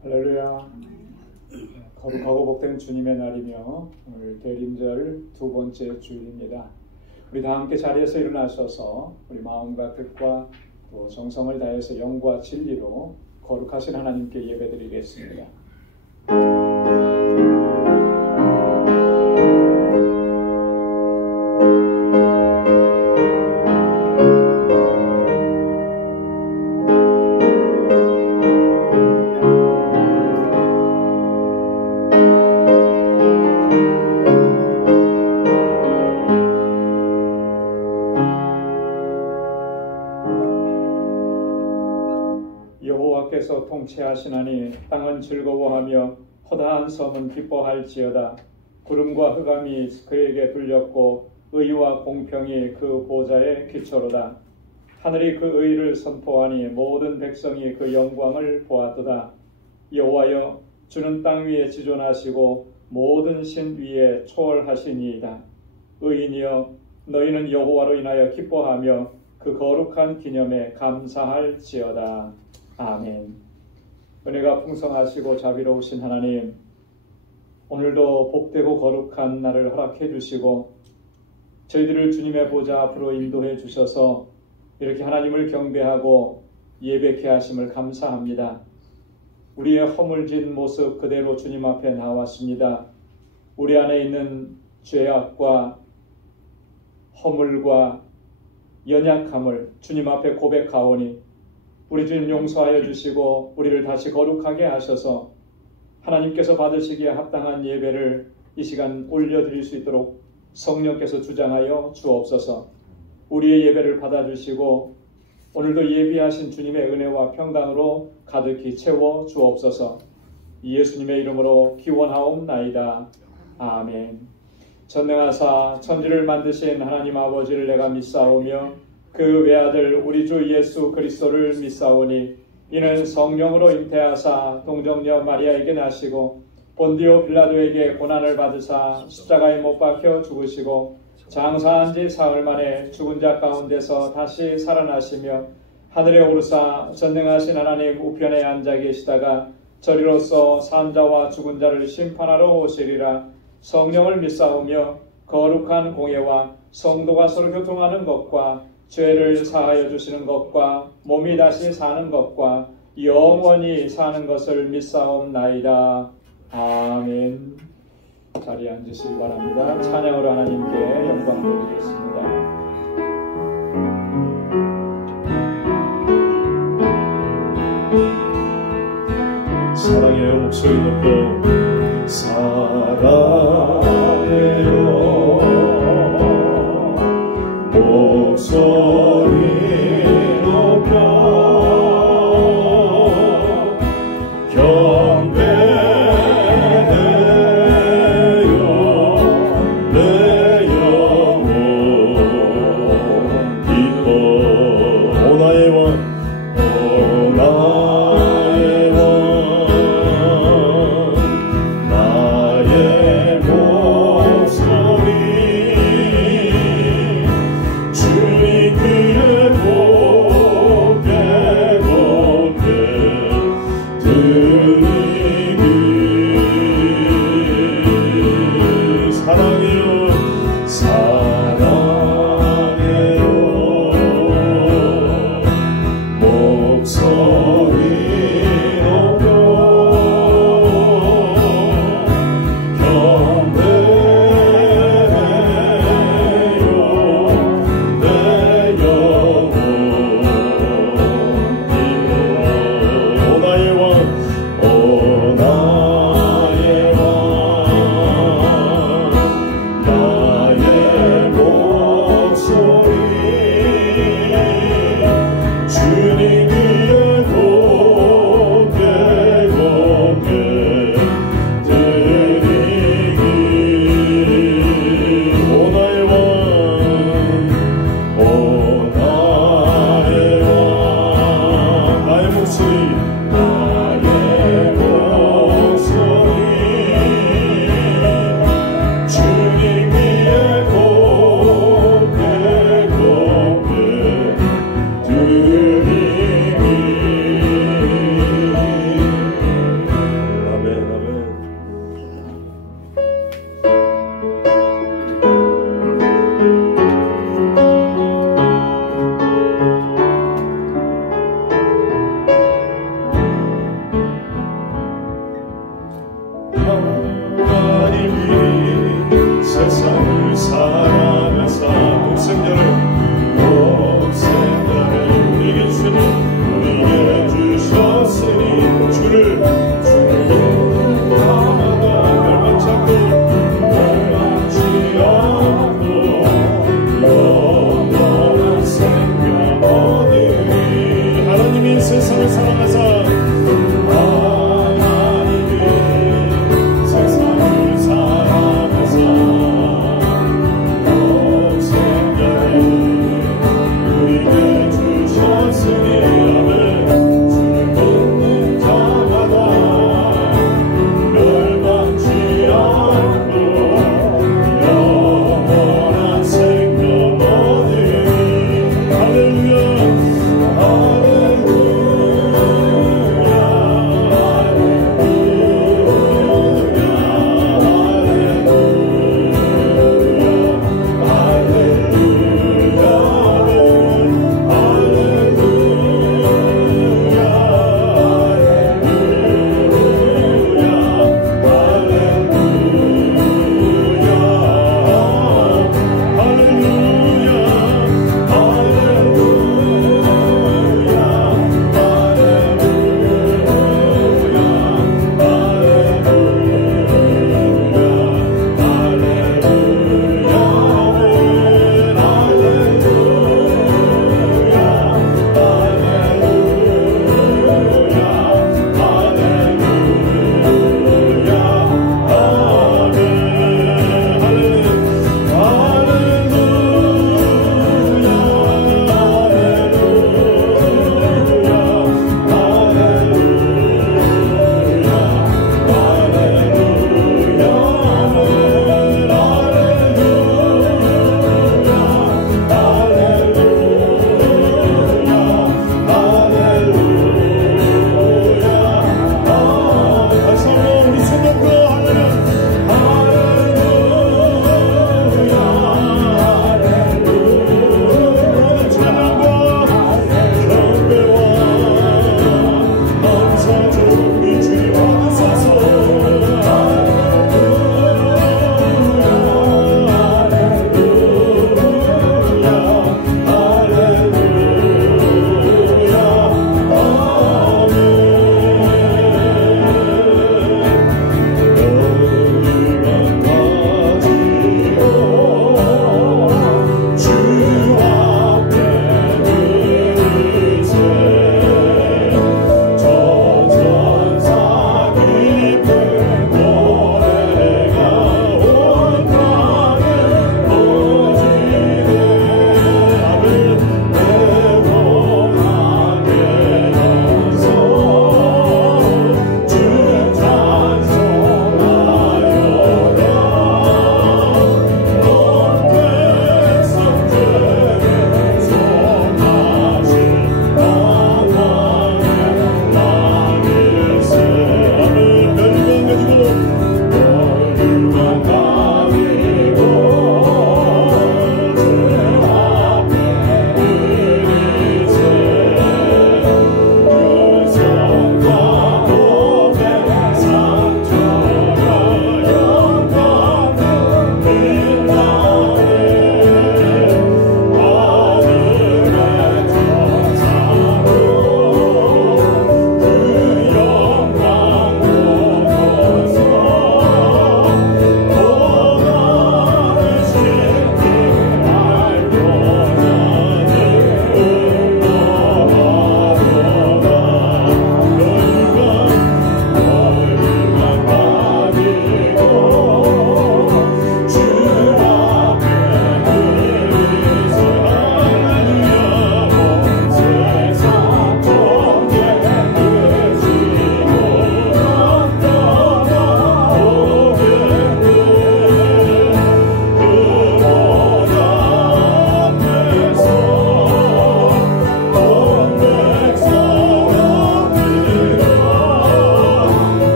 할렐루야. 거룩하고 복된 주님의 날이며 오늘 대림절 두 번째 주일입니다. 우리 다 함께 자리에서 일어나셔서 우리 마음과 뜻과 또 정성을 다해서 영과 진리로 거룩하신 하나님께 예배드리겠습니다. 여호와께서 통치하시나니 땅은 즐거워하며 허다한 섬은 기뻐할지어다. 구름과 흑암이 그에게 둘렸고 의와 공평이 그 보좌의 기초로다. 하늘이 그 의를 선포하니 모든 백성이 그 영광을 보았도다. 여호와여, 주는 땅 위에 지존하시고 모든 신 위에 초월하시니이다. 의인이여, 너희는 여호와로 인하여 기뻐하며 그 거룩한 기념에 감사할지어다. 아멘. 은혜가 풍성하시고 자비로우신 하나님, 오늘도 복되고 거룩한 날을 허락해 주시고 저희들을 주님의 보좌 앞으로 인도해 주셔서 이렇게 하나님을 경배하고 예배케 하심을 감사합니다. 우리의 허물진 모습 그대로 주님 앞에 나왔습니다. 우리 안에 있는 죄악과 허물과 연약함을 주님 앞에 고백하오니 우리 주님 용서하여 주시고 우리를 다시 거룩하게 하셔서 하나님께서 받으시기에 합당한 예배를 이 시간 올려드릴 수 있도록 성령께서 주장하여 주옵소서. 우리의 예배를 받아주시고 오늘도 예비하신 주님의 은혜와 평강으로 가득히 채워 주옵소서. 예수님의 이름으로 기원하옵나이다. 아멘. 전능하사 천지를 만드신 하나님 아버지를 내가 믿사오며 그 외아들 우리 주 예수 그리스도를 믿사오니 이는 성령으로 잉태하사 동정녀 마리아에게 나시고 본디오 빌라도에게 고난을 받으사 십자가에 못 박혀 죽으시고 장사한 지 사흘 만에 죽은 자 가운데서 다시 살아나시며 하늘에 오르사 전능하신 하나님 우편에 앉아 계시다가 저리로서 산 자와 죽은 자를 심판하러 오시리라. 성령을 믿사오며 거룩한 공예와 성도가 서로 교통하는 것과 죄를 사하여 주시는 것과 몸이 다시 사는 것과 영원히 사는 것을 믿사옵나이다. 아멘. 자리에 앉으시기 바랍니다. 찬양으로 하나님께 영광 돌리겠습니다. 사랑해요. 목소리 높여 사랑해요. 목소리 높여 경배해요. 내 영혼 기뻐. 오 나의 왕, 오 나의 왕, 나의 목소리 주의 귀에 곱게 곱게 들으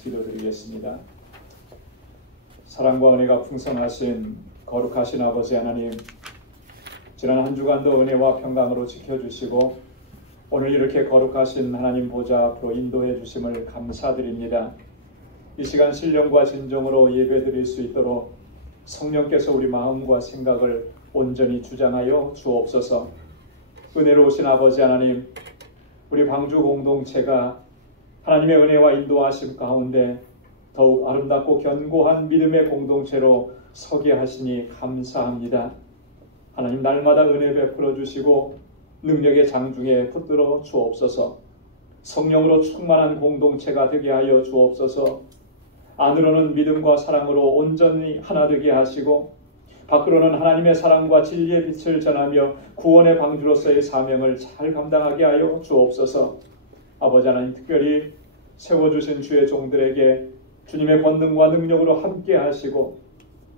같이 기도드리겠습니다. 사랑과 은혜가 풍성하신 거룩하신 아버지 하나님, 지난 한 주간도 은혜와 평강으로 지켜주시고 오늘 이렇게 거룩하신 하나님 보좌 앞으로 인도해 주심을 감사드립니다. 이 시간 신령과 진정으로 예배드릴 수 있도록 성령께서 우리 마음과 생각을 온전히 주장하여 주옵소서. 은혜로우신 아버지 하나님, 우리 방주 공동체가 하나님의 은혜와 인도하심 가운데 더욱 아름답고 견고한 믿음의 공동체로 서게 하시니 감사합니다. 하나님, 날마다 은혜 베풀어 주시고 능력의 장중에 붙들어 주옵소서. 성령으로 충만한 공동체가 되게 하여 주옵소서. 안으로는 믿음과 사랑으로 온전히 하나 되게 하시고 밖으로는 하나님의 사랑과 진리의 빛을 전하며 구원의 방주로서의 사명을 잘 감당하게 하여 주옵소서. 아버지 하나님, 특별히 세워주신 주의 종들에게 주님의 권능과 능력으로 함께 하시고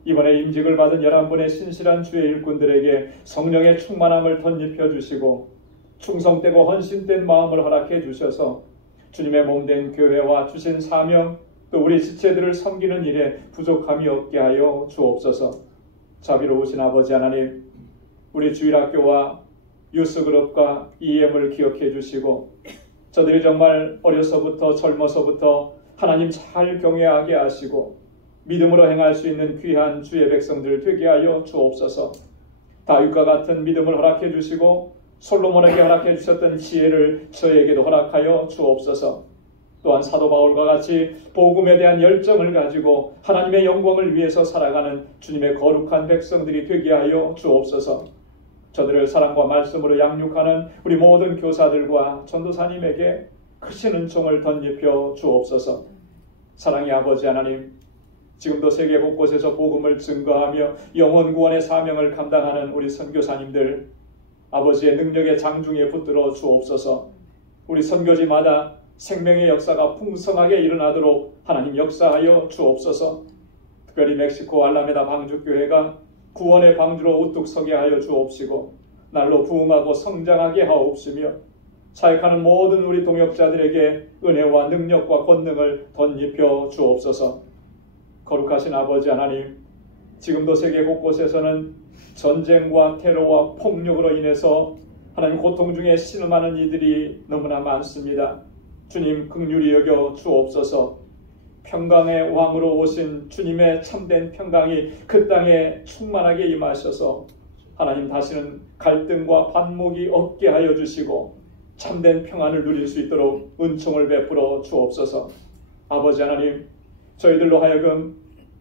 이번에 임직을 받은 11분의 신실한 주의 일꾼들에게 성령의 충만함을 덧입혀 주시고 충성되고 헌신된 마음을 허락해 주셔서 주님의 몸된 교회와 주신 사명, 또 우리 지체들을 섬기는 일에 부족함이 없게 하여 주옵소서. 자비로우신 아버지 하나님, 우리 주일학교와 유스그룹과 EM을 기억해 주시고 저들이 정말 어려서부터 젊어서부터 하나님 잘 경외하게 하시고 믿음으로 행할 수 있는 귀한 주의 백성들 되게 하여 주옵소서. 다윗과 같은 믿음을 허락해 주시고 솔로몬에게 허락해 주셨던 지혜를 저에게도 허락하여 주옵소서. 또한 사도 바울과 같이 복음에 대한 열정을 가지고 하나님의 영광을 위해서 살아가는 주님의 거룩한 백성들이 되게 하여 주옵소서. 저들을 사랑과 말씀으로 양육하는 우리 모든 교사들과 전도사님에게 크신 은총을 덧입혀 주옵소서. 사랑의 아버지 하나님, 지금도 세계 곳곳에서 복음을 증거하며 영혼 구원의 사명을 감당하는 우리 선교사님들, 아버지의 능력의 장중에 붙들어 주옵소서. 우리 선교지마다 생명의 역사가 풍성하게 일어나도록 하나님 역사하여 주옵소서. 특별히 멕시코 알라메다 방주교회가 구원의 방주로 우뚝 서게 하여 주옵시고 날로 부흥하고 성장하게 하옵시며 사역하는 모든 우리 동역자들에게 은혜와 능력과 권능을 덧입혀 주옵소서. 거룩하신 아버지 하나님, 지금도 세계 곳곳에서는 전쟁과 테러와 폭력으로 인해서 하나님 고통 중에 신음하는 이들이 너무나 많습니다. 주님, 긍휼히 여겨 주옵소서. 평강의 왕으로 오신 주님의 참된 평강이 그 땅에 충만하게 임하셔서 하나님 다시는 갈등과 반목이 없게 하여 주시고 참된 평안을 누릴 수 있도록 은총을 베풀어 주옵소서. 아버지 하나님, 저희들로 하여금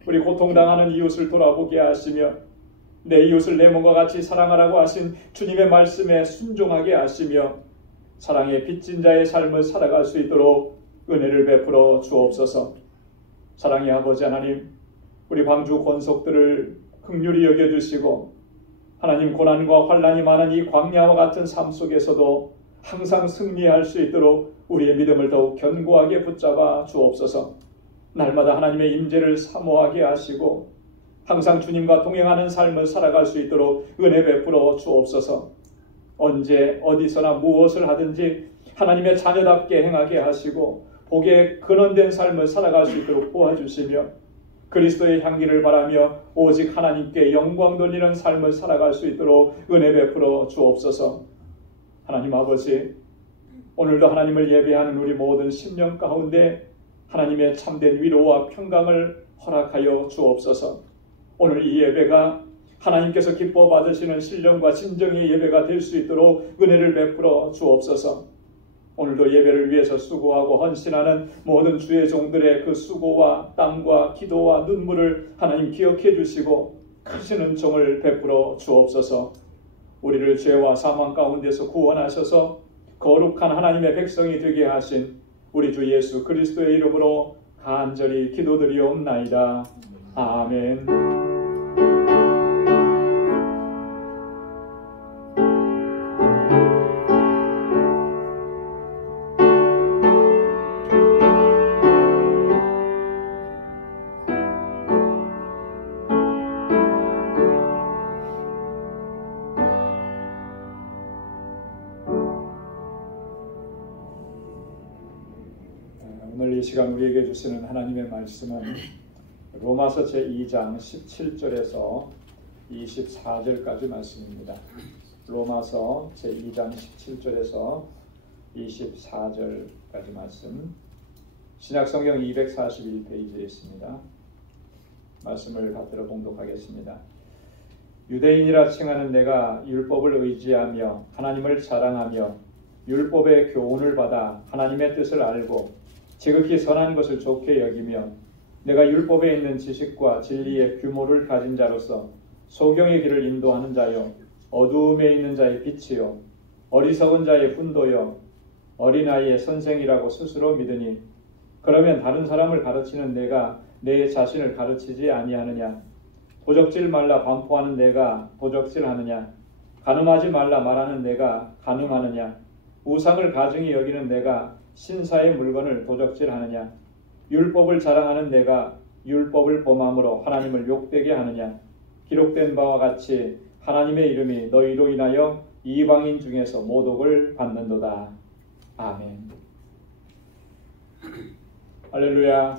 우리 고통당하는 이웃을 돌아보게 하시며 내 이웃을 내 몸과 같이 사랑하라고 하신 주님의 말씀에 순종하게 하시며 사랑의 빚진 자의 삶을 살아갈 수 있도록 은혜를 베풀어 주옵소서. 사랑의 아버지 하나님, 우리 방주 권속들을 긍휼히 여겨주시고 하나님, 고난과 환난이 많은 이 광야와 같은 삶 속에서도 항상 승리할 수 있도록 우리의 믿음을 더욱 견고하게 붙잡아 주옵소서. 날마다 하나님의 임재를 사모하게 하시고 항상 주님과 동행하는 삶을 살아갈 수 있도록 은혜 베풀어 주옵소서. 언제 어디서나 무엇을 하든지 하나님의 자녀답게 행하게 하시고 복에 근원된 삶을 살아갈 수 있도록 도와주시며 그리스도의 향기를 바라며 오직 하나님께 영광 돌리는 삶을 살아갈 수 있도록 은혜 베풀어 주옵소서. 하나님 아버지, 오늘도 하나님을 예배하는 우리 모든 심령 가운데 하나님의 참된 위로와 평강을 허락하여 주옵소서. 오늘 이 예배가 하나님께서 기뻐 받으시는 신령과 진정의 예배가 될 수 있도록 은혜를 베풀어 주옵소서. 오늘도 예배를 위해서 수고하고 헌신하는 모든 주의 종들의 그 수고와 땀과 기도와 눈물을 하나님 기억해 주시고 크신 은총을 베풀어 주옵소서. 우리를 죄와 사망 가운데서 구원하셔서 거룩한 하나님의 백성이 되게 하신 우리 주 예수 그리스도의 이름으로 간절히 기도드리옵나이다. 아멘. 오늘 이 시간 우리에게 주시는 하나님의 말씀은 로마서 제2장 17절에서 24절까지 말씀입니다. 로마서 제2장 17절에서 24절까지 말씀, 신약성경 241페이지에 있습니다. 말씀을 받들어 봉독하겠습니다. 유대인이라 칭하는 내가 율법을 의지하며 하나님을 자랑하며 율법의 교훈을 받아 하나님의 뜻을 알고 지극히 선한 것을 좋게 여기며 내가 율법에 있는 지식과 진리의 규모를 가진 자로서 소경의 길을 인도하는 자여 어두움에 있는 자의 빛이요 어리석은 자의 훈도여 어린아이의 선생이라고 스스로 믿으니 그러면 다른 사람을 가르치는 내가 내 자신을 가르치지 아니하느냐? 도적질 말라 반포하는 내가 도적질하느냐? 간음하지 말라 말하는 내가 간음하느냐? 우상을 가증히 여기는 내가 신사의 물건을 도적질하느냐? 율법을 자랑하는 내가 율법을 범함으로 하나님을 욕되게 하느냐? 기록된 바와 같이 하나님의 이름이 너희로 인하여 이방인 중에서 모독을 받는도다. 아멘. 할렐루야.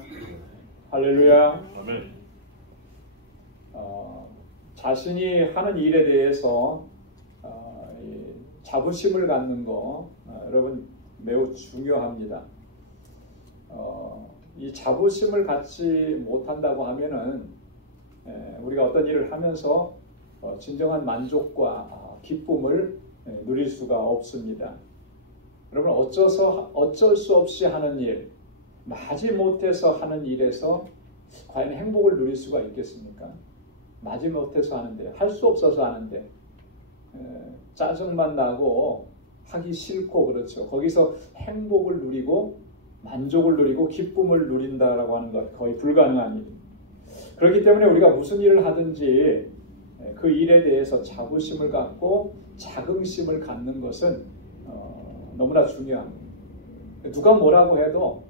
할렐루야. 아멘. 자신이 하는 일에 대해서 자부심을 갖는 거 여러분 매우 중요합니다. 이 자부심을 갖지 못한다고 하면은 우리가 어떤 일을 하면서 진정한 만족과 기쁨을 누릴 수가 없습니다. 여러분 어쩔 수 없이 하는 일, 마지못해서 하는 일에서 과연 행복을 누릴 수가 있겠습니까? 마지못해서 하는데, 할 수 없어서 하는데 짜증만 나고 하기 싫고 그렇죠. 거기서 행복을 누리고 만족을 누리고 기쁨을 누린다라고 하는 것 거의 불가능한 일입니다. 그렇기 때문에 우리가 무슨 일을 하든지 그 일에 대해서 자부심을 갖고 자긍심을 갖는 것은 너무나 중요합니다. 누가 뭐라고 해도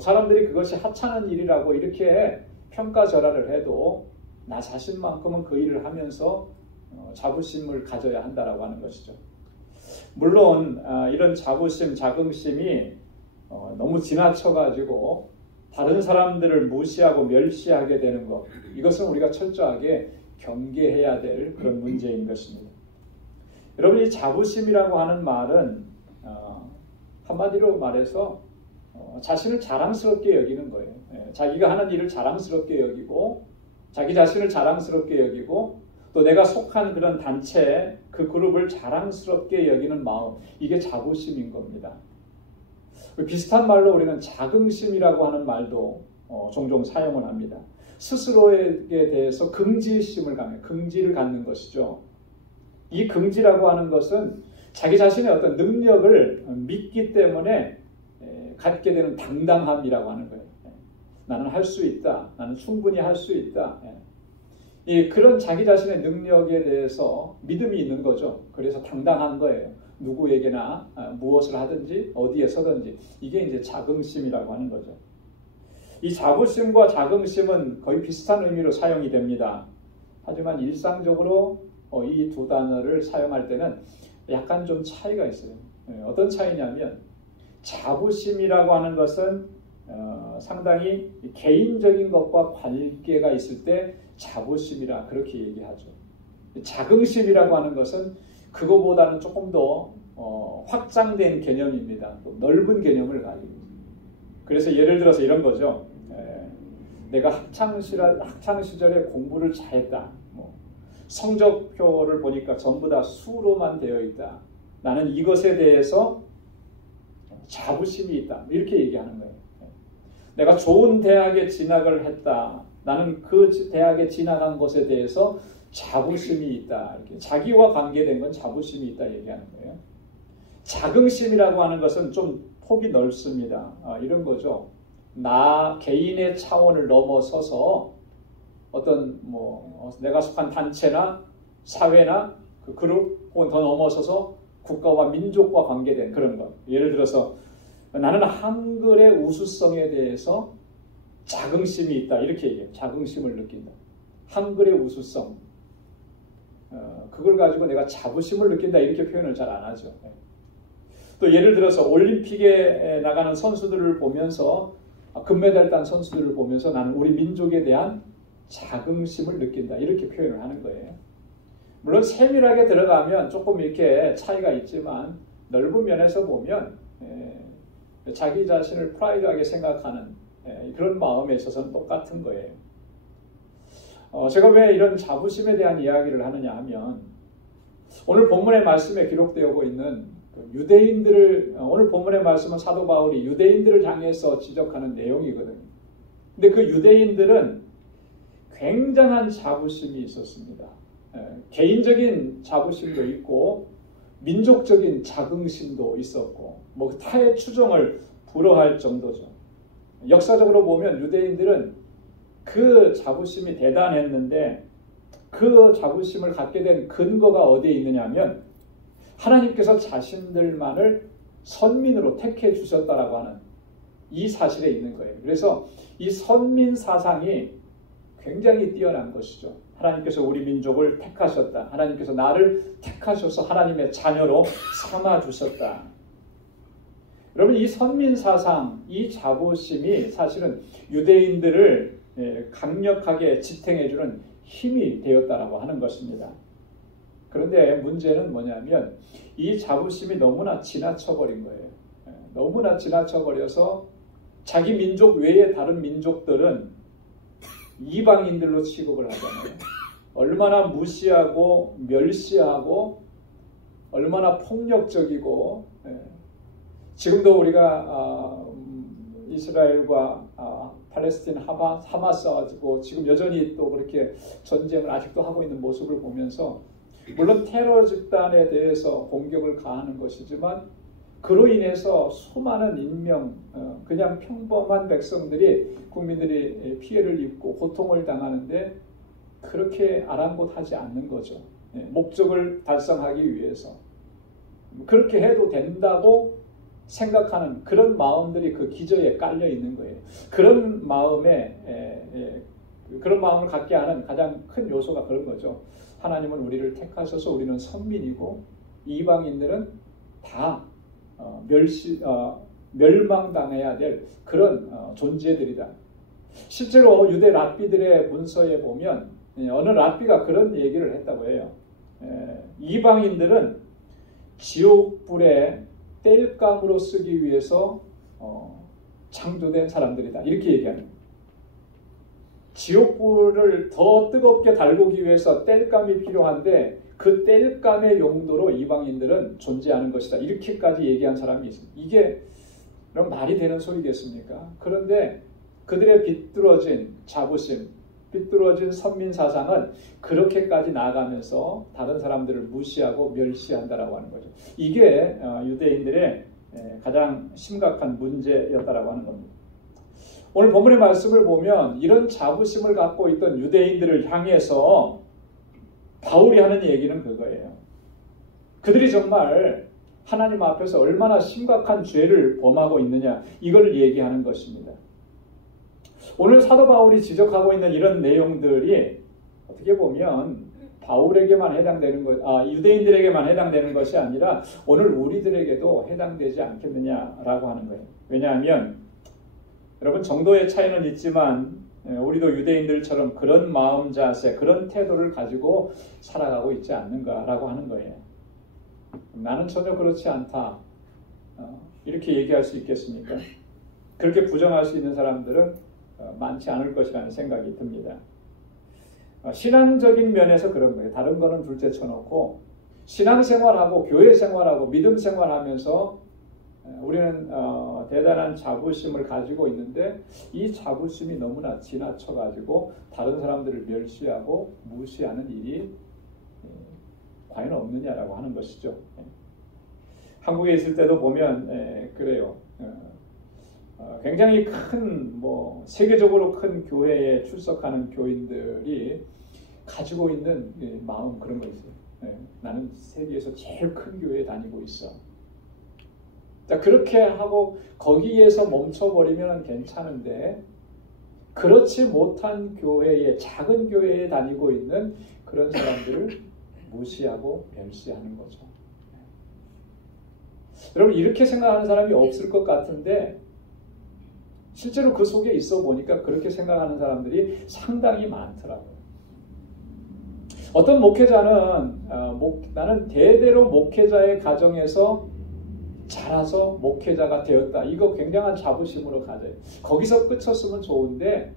사람들이 그것이 하찮은 일이라고 이렇게 평가절하를 해도 나 자신만큼은 그 일을 하면서 자부심을 가져야 한다라고 하는 것이죠. 물론 이런 자부심, 자긍심이 너무 지나쳐가지고 다른 사람들을 무시하고 멸시하게 되는 것, 이것은 우리가 철저하게 경계해야 될 그런 문제인 것입니다. 여러분, 이 자부심이라고 하는 말은 한마디로 말해서 자신을 자랑스럽게 여기는 거예요. 자기가 하는 일을 자랑스럽게 여기고 자기 자신을 자랑스럽게 여기고 또 내가 속한 그런 단체, 그 그룹을 자랑스럽게 여기는 마음, 이게 자부심인 겁니다. 비슷한 말로 우리는 자긍심이라고 하는 말도 종종 사용을 합니다. 스스로에 대해서 긍지심을 갖는, 긍지를 갖는 것이죠. 이 긍지라고 하는 것은 자기 자신의 어떤 능력을 믿기 때문에 갖게 되는 당당함이라고 하는 거예요. 나는 할 수 있다. 나는 충분히 할 수 있다. 그런 자기 자신의 능력에 대해서 믿음이 있는 거죠. 그래서 당당한 거예요. 누구에게나 무엇을 하든지 어디에 서든지. 이게 이제 자긍심이라고 하는 거죠. 이 자부심과 자긍심은 거의 비슷한 의미로 사용이 됩니다. 하지만 일상적으로 이 두 단어를 사용할 때는 약간 좀 차이가 있어요. 어떤 차이냐면 자부심이라고 하는 것은 상당히 개인적인 것과 관계가 있을 때 자부심이라 그렇게 얘기하죠. 자긍심이라고 하는 것은 그거보다는 조금 더 확장된 개념입니다. 또 넓은 개념을 가지고 있습니다. 그래서 예를 들어서 이런 거죠. 내가 학창 시절에 공부를 잘했다. 성적표를 보니까 전부 다 수로만 되어 있다. 나는 이것에 대해서 자부심이 있다. 이렇게 얘기하는 거예요. 내가 좋은 대학에 진학을 했다. 나는 그 대학에 진학한 것에 대해서 자부심이 있다. 이렇게 자기와 관계된 건 자부심이 있다 얘기하는 거예요. 자긍심이라고 하는 것은 좀 폭이 넓습니다. 이런 거죠. 나 개인의 차원을 넘어서서 어떤 내가 속한 단체나 사회나 그 그룹 혹은 더 넘어서서 국가와 민족과 관계된 그런 것. 예를 들어서 나는 한글의 우수성에 대해서 자긍심이 있다. 이렇게 얘기해요. 자긍심을 느낀다. 한글의 우수성. 그걸 가지고 내가 자부심을 느낀다. 이렇게 표현을 잘 안 하죠. 또 예를 들어서 올림픽에 나가는 선수들을 보면서 금메달 딴 선수들을 보면서 나는 우리 민족에 대한 자긍심을 느낀다. 이렇게 표현을 하는 거예요. 물론 세밀하게 들어가면 조금 이렇게 차이가 있지만 넓은 면에서 보면 자기 자신을 프라이드하게 생각하는 그런 마음에 있어서는 똑같은 거예요. 제가 왜 이런 자부심에 대한 이야기를 하느냐 하면 오늘 본문의 말씀에 기록되어 있는 유대인들을 오늘 본문의 말씀은 사도 바울이 유대인들을 향해서 지적하는 내용이거든요. 근데 그 유대인들은 굉장한 자부심이 있었습니다. 개인적인 자부심도 있고 민족적인 자긍심도 있었고 뭐 타의 추종을 불허할 정도죠. 역사적으로 보면 유대인들은 그 자부심이 대단했는데 그 자부심을 갖게 된 근거가 어디에 있느냐 하면 하나님께서 자신들만을 선민으로 택해 주셨다라고 하는 이 사실에 있는 거예요. 그래서 이 선민 사상이 굉장히 뛰어난 것이죠. 하나님께서 우리 민족을 택하셨다. 하나님께서 나를 택하셔서 하나님의 자녀로 삼아주셨다. 여러분 이 선민 사상, 이 자부심이 사실은 유대인들을 강력하게 지탱해주는 힘이 되었다라고 하는 것입니다. 그런데 문제는 뭐냐면 이 자부심이 너무나 지나쳐버린 거예요. 너무나 지나쳐버려서 자기 민족 외의 다른 민족들은 이방인들로 취급을 하잖아요. 얼마나 무시하고 멸시하고 얼마나 폭력적이고 지금도 우리가 이스라엘과 팔레스틴 하마스 가지고 지금 여전히 또 그렇게 전쟁을 아직도 하고 있는 모습을 보면서 물론 테러 집단에 대해서 공격을 가하는 것이지만 그로 인해서 수많은 인명, 그냥 평범한 백성들이 국민들이 피해를 입고 고통을 당하는데 그렇게 아랑곳하지 않는 거죠. 목적을 달성하기 위해서 그렇게 해도 된다고 생각하는 그런 마음들이 그 기저에 깔려 있는 거예요. 그런 마음을 갖게 하는 가장 큰 요소가 그런 거죠. 하나님은 우리를 택하셔서 우리는 선민이고 이방인들은 다 멸망당해야 될 그런 존재들이다. 실제로 유대 랍비들의 문서에 보면 어느 랍비가 그런 얘기를 했다고 해요. 이방인들은 지옥불에 땔감으로 쓰기 위해서 창조된 사람들이다. 이렇게 얘기합니다. 지옥불을 더 뜨겁게 달구기 위해서 땔감이 필요한데 그 땔감의 용도로 이방인들은 존재하는 것이다. 이렇게까지 얘기한 사람이 있습니다. 이게 그럼 말이 되는 소리겠습니까? 그런데 그들의 비뚤어진 자부심, 비뚤어진 선민사상은 그렇게까지 나아가면서 다른 사람들을 무시하고 멸시한다라고 하는 거죠. 이게 유대인들의 가장 심각한 문제였다라고 하는 겁니다. 오늘 본문의 말씀을 보면 이런 자부심을 갖고 있던 유대인들을 향해서 바울이 하는 얘기는 그거예요. 그들이 정말 하나님 앞에서 얼마나 심각한 죄를 범하고 있느냐 이걸 얘기하는 것입니다. 오늘 사도 바울이 지적하고 있는 이런 내용들이 어떻게 보면 바울에게만 해당되는 유대인들에게만 해당되는 것이 아니라 오늘 우리들에게도 해당되지 않겠느냐라고 하는 거예요. 왜냐하면 여러분 정도의 차이는 있지만 우리도 유대인들처럼 그런 마음 자세, 그런 태도를 가지고 살아가고 있지 않는가라고 하는 거예요. 나는 전혀 그렇지 않다. 이렇게 얘기할 수 있겠습니까? 그렇게 부정할 수 있는 사람들은 많지 않을 것이라는 생각이 듭니다. 신앙적인 면에서 그런 거예요. 다른 거는 둘째 쳐놓고 신앙생활하고 교회생활하고 믿음생활하면서 우리는 대단한 자부심을 가지고 있는데 이 자부심이 너무나 지나쳐가지고 다른 사람들을 멸시하고 무시하는 일이 과연 없느냐라고 하는 것이죠. 한국에 있을 때도 보면 그래요. 굉장히 큰 세계적으로 큰 교회에 출석하는 교인들이 가지고 있는 마음 그런 거 있어요. 나는 세계에서 제일 큰 교회에 다니고 있어. 자, 그렇게 하고 거기에서 멈춰버리면 괜찮은데 그렇지 못한 교회에 작은 교회에 다니고 있는 그런 사람들을 무시하고 멸시하는 거죠. 여러분 이렇게 생각하는 사람이 없을 것 같은데 실제로 그 속에 있어 보니까 그렇게 생각하는 사람들이 상당히 많더라고요. 어떤 목회자는 나는 대대로 목회자의 가정에서 자라서 목회자가 되었다. 이거 굉장한 자부심으로 가져요. 거기서 끝쳤으면 좋은데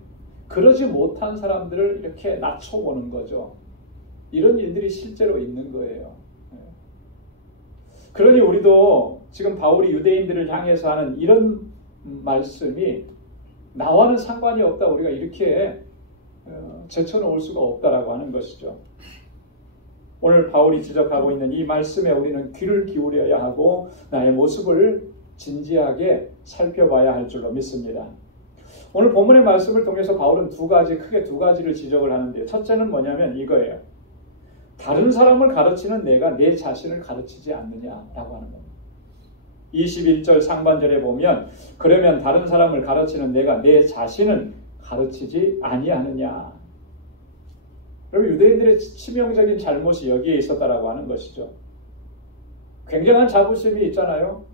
그러지 못한 사람들을 이렇게 낮춰보는 거죠. 이런 일들이 실제로 있는 거예요. 그러니 우리도 지금 바울이 유대인들을 향해서 하는 이런 말씀이 나와는 상관이 없다. 우리가 이렇게 제쳐놓을 수가 없다라고 하는 것이죠. 오늘 바울이 지적하고 있는 이 말씀에 우리는 귀를 기울여야 하고 나의 모습을 진지하게 살펴봐야 할 줄로 믿습니다. 오늘 본문의 말씀을 통해서 바울은 크게 두 가지를 지적을 하는데요. 첫째는 뭐냐면 이거예요. 다른 사람을 가르치는 내가 내 자신을 가르치지 않느냐라고 하는 겁니다. 21절 상반절에 보면 그러면 다른 사람을 가르치는 내가 내 자신을 가르치지 아니하느냐. 여러분 유대인들의 치명적인 잘못이 여기에 있었다라고 하는 것이죠. 굉장한 자부심이 있잖아요.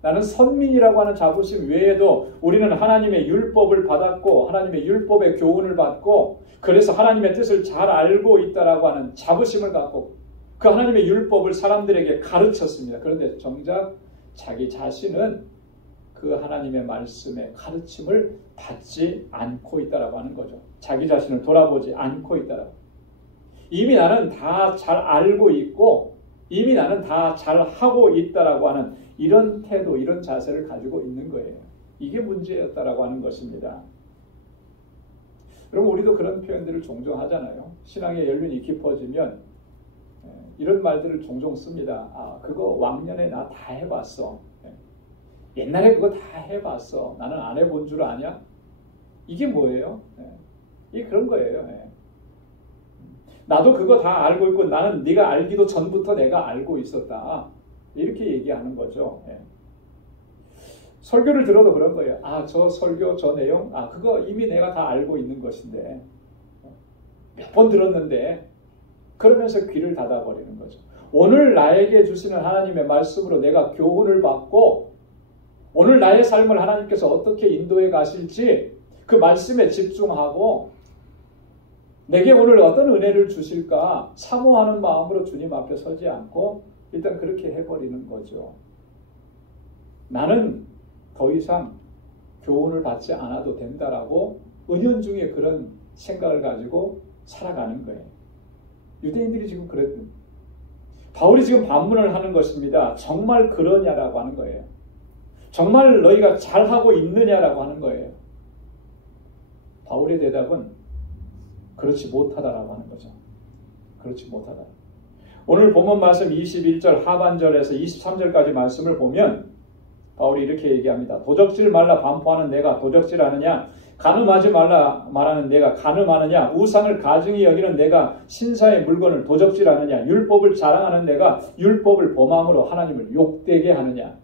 나는 선민이라고 하는 자부심 외에도 우리는 하나님의 율법을 받았고 하나님의 율법의 교훈을 받고 그래서 하나님의 뜻을 잘 알고 있다라고 하는 자부심을 갖고 그 하나님의 율법을 사람들에게 가르쳤습니다. 그런데 정작 자기 자신은 그 하나님의 말씀의 가르침을 받지 않고 있다라고 하는 거죠. 자기 자신을 돌아보지 않고 있다라고. 이미 나는 다 잘 알고 있고 이미 나는 다 잘하고 있다라고 하는 이런 태도, 이런 자세를 가지고 있는 거예요. 이게 문제였다라고 하는 것입니다. 여러분 우리도 그런 표현들을 종종 하잖아요. 신앙의 연륜이 깊어지면 이런 말들을 종종 씁니다. 그거 왕년에 나 다 해봤어. 옛날에 그거 다 해봤어. 나는 안 해본 줄 아냐? 이게 뭐예요? 이게 그런 거예요. 나도 그거 다 알고 있고 나는 네가 알기도 전부터 내가 알고 있었다. 이렇게 얘기하는 거죠. 설교를 들어도 그런 거예요. 저 설교, 저 내용, 그거 이미 내가 다 알고 있는 것인데 몇 번 들었는데 그러면서 귀를 닫아버리는 거죠. 오늘 나에게 주시는 하나님의 말씀으로 내가 교훈을 받고 오늘 나의 삶을 하나님께서 어떻게 인도해 가실지 그 말씀에 집중하고 내게 오늘 어떤 은혜를 주실까 사모하는 마음으로 주님 앞에 서지 않고 일단 그렇게 해버리는 거죠. 나는 더 이상 교훈을 받지 않아도 된다라고 은연중에 그런 생각을 가지고 살아가는 거예요. 유대인들이 지금 그랬던 바울이 지금 반문을 하는 것입니다. 정말 그러냐라고 하는 거예요. 정말 너희가 잘하고 있느냐라고 하는 거예요. 바울의 대답은 그렇지 못하다라고 하는 거죠. 그렇지 못하다. 오늘 본문 말씀 21절 하반절에서 23절까지 말씀을 보면 바울이 이렇게 얘기합니다. 도적질 말라 반포하는 내가 도적질하느냐? 간음하지 말라 말하는 내가 간음하느냐? 우상을 가증히 여기는 내가 신사의 물건을 도적질하느냐? 율법을 자랑하는 내가 율법을 범함으로 하나님을 욕되게 하느냐?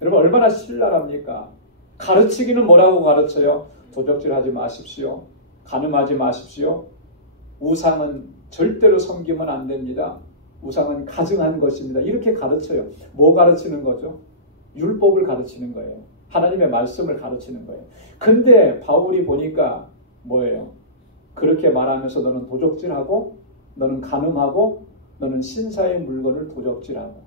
여러분 얼마나 신랄합니까? 가르치기는 뭐라고 가르쳐요? 도적질하지 마십시오. 간음하지 마십시오. 우상은 절대로 섬기면 안 됩니다. 우상은 가증한 것입니다. 이렇게 가르쳐요. 뭐 가르치는 거죠? 율법을 가르치는 거예요. 하나님의 말씀을 가르치는 거예요. 근데 바울이 보니까 뭐예요? 그렇게 말하면서 너는 도적질하고 너는 간음하고 너는 신사의 물건을 도적질하고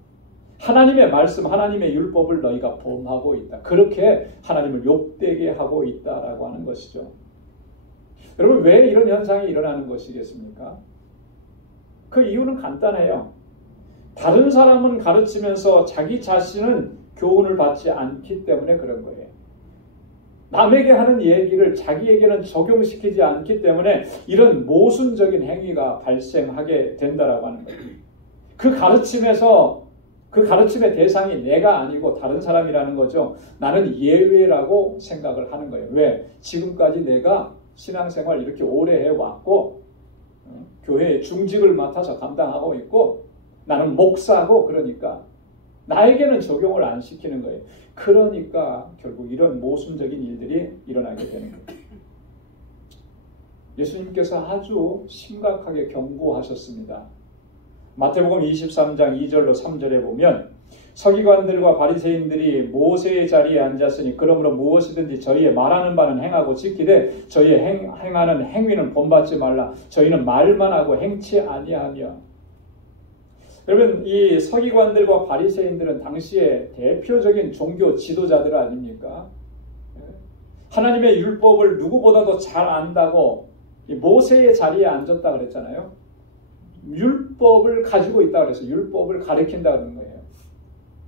하나님의 말씀, 하나님의 율법을 너희가 범하고 있다. 그렇게 하나님을 욕되게 하고 있다라고 하는 것이죠. 여러분 왜 이런 현상이 일어나는 것이겠습니까? 그 이유는 간단해요. 다른 사람은 가르치면서 자기 자신은 교훈을 받지 않기 때문에 그런 거예요. 남에게 하는 얘기를 자기에게는 적용시키지 않기 때문에 이런 모순적인 행위가 발생하게 된다라고 하는 거예요. 그 가르침의 대상이 내가 아니고 다른 사람이라는 거죠. 나는 예외라고 생각을 하는 거예요. 왜? 지금까지 내가 신앙생활 이렇게 오래 해왔고 교회의 중직을 맡아서 감당하고 있고 나는 목사고 그러니까 나에게는 적용을 안 시키는 거예요. 그러니까 결국 이런 모순적인 일들이 일어나게 되는 거예요. 예수님께서 아주 심각하게 경고하셨습니다. 마태복음 23장 2절로 3절에 보면 서기관들과 바리새인들이 모세의 자리에 앉았으니 그러므로 무엇이든지 저희의 말하는 바는 행하고 지키되 저희의 행하는 행위는 본받지 말라. 저희는 말만 하고 행치 아니하며. 여러분, 이 서기관들과 바리새인들은 당시에 대표적인 종교 지도자들 아닙니까? 하나님의 율법을 누구보다도 잘 안다고 모세의 자리에 앉았다 그랬잖아요. 율법을 가지고 있다 그랬어요. 율법을 가르친다 그러는 거예요.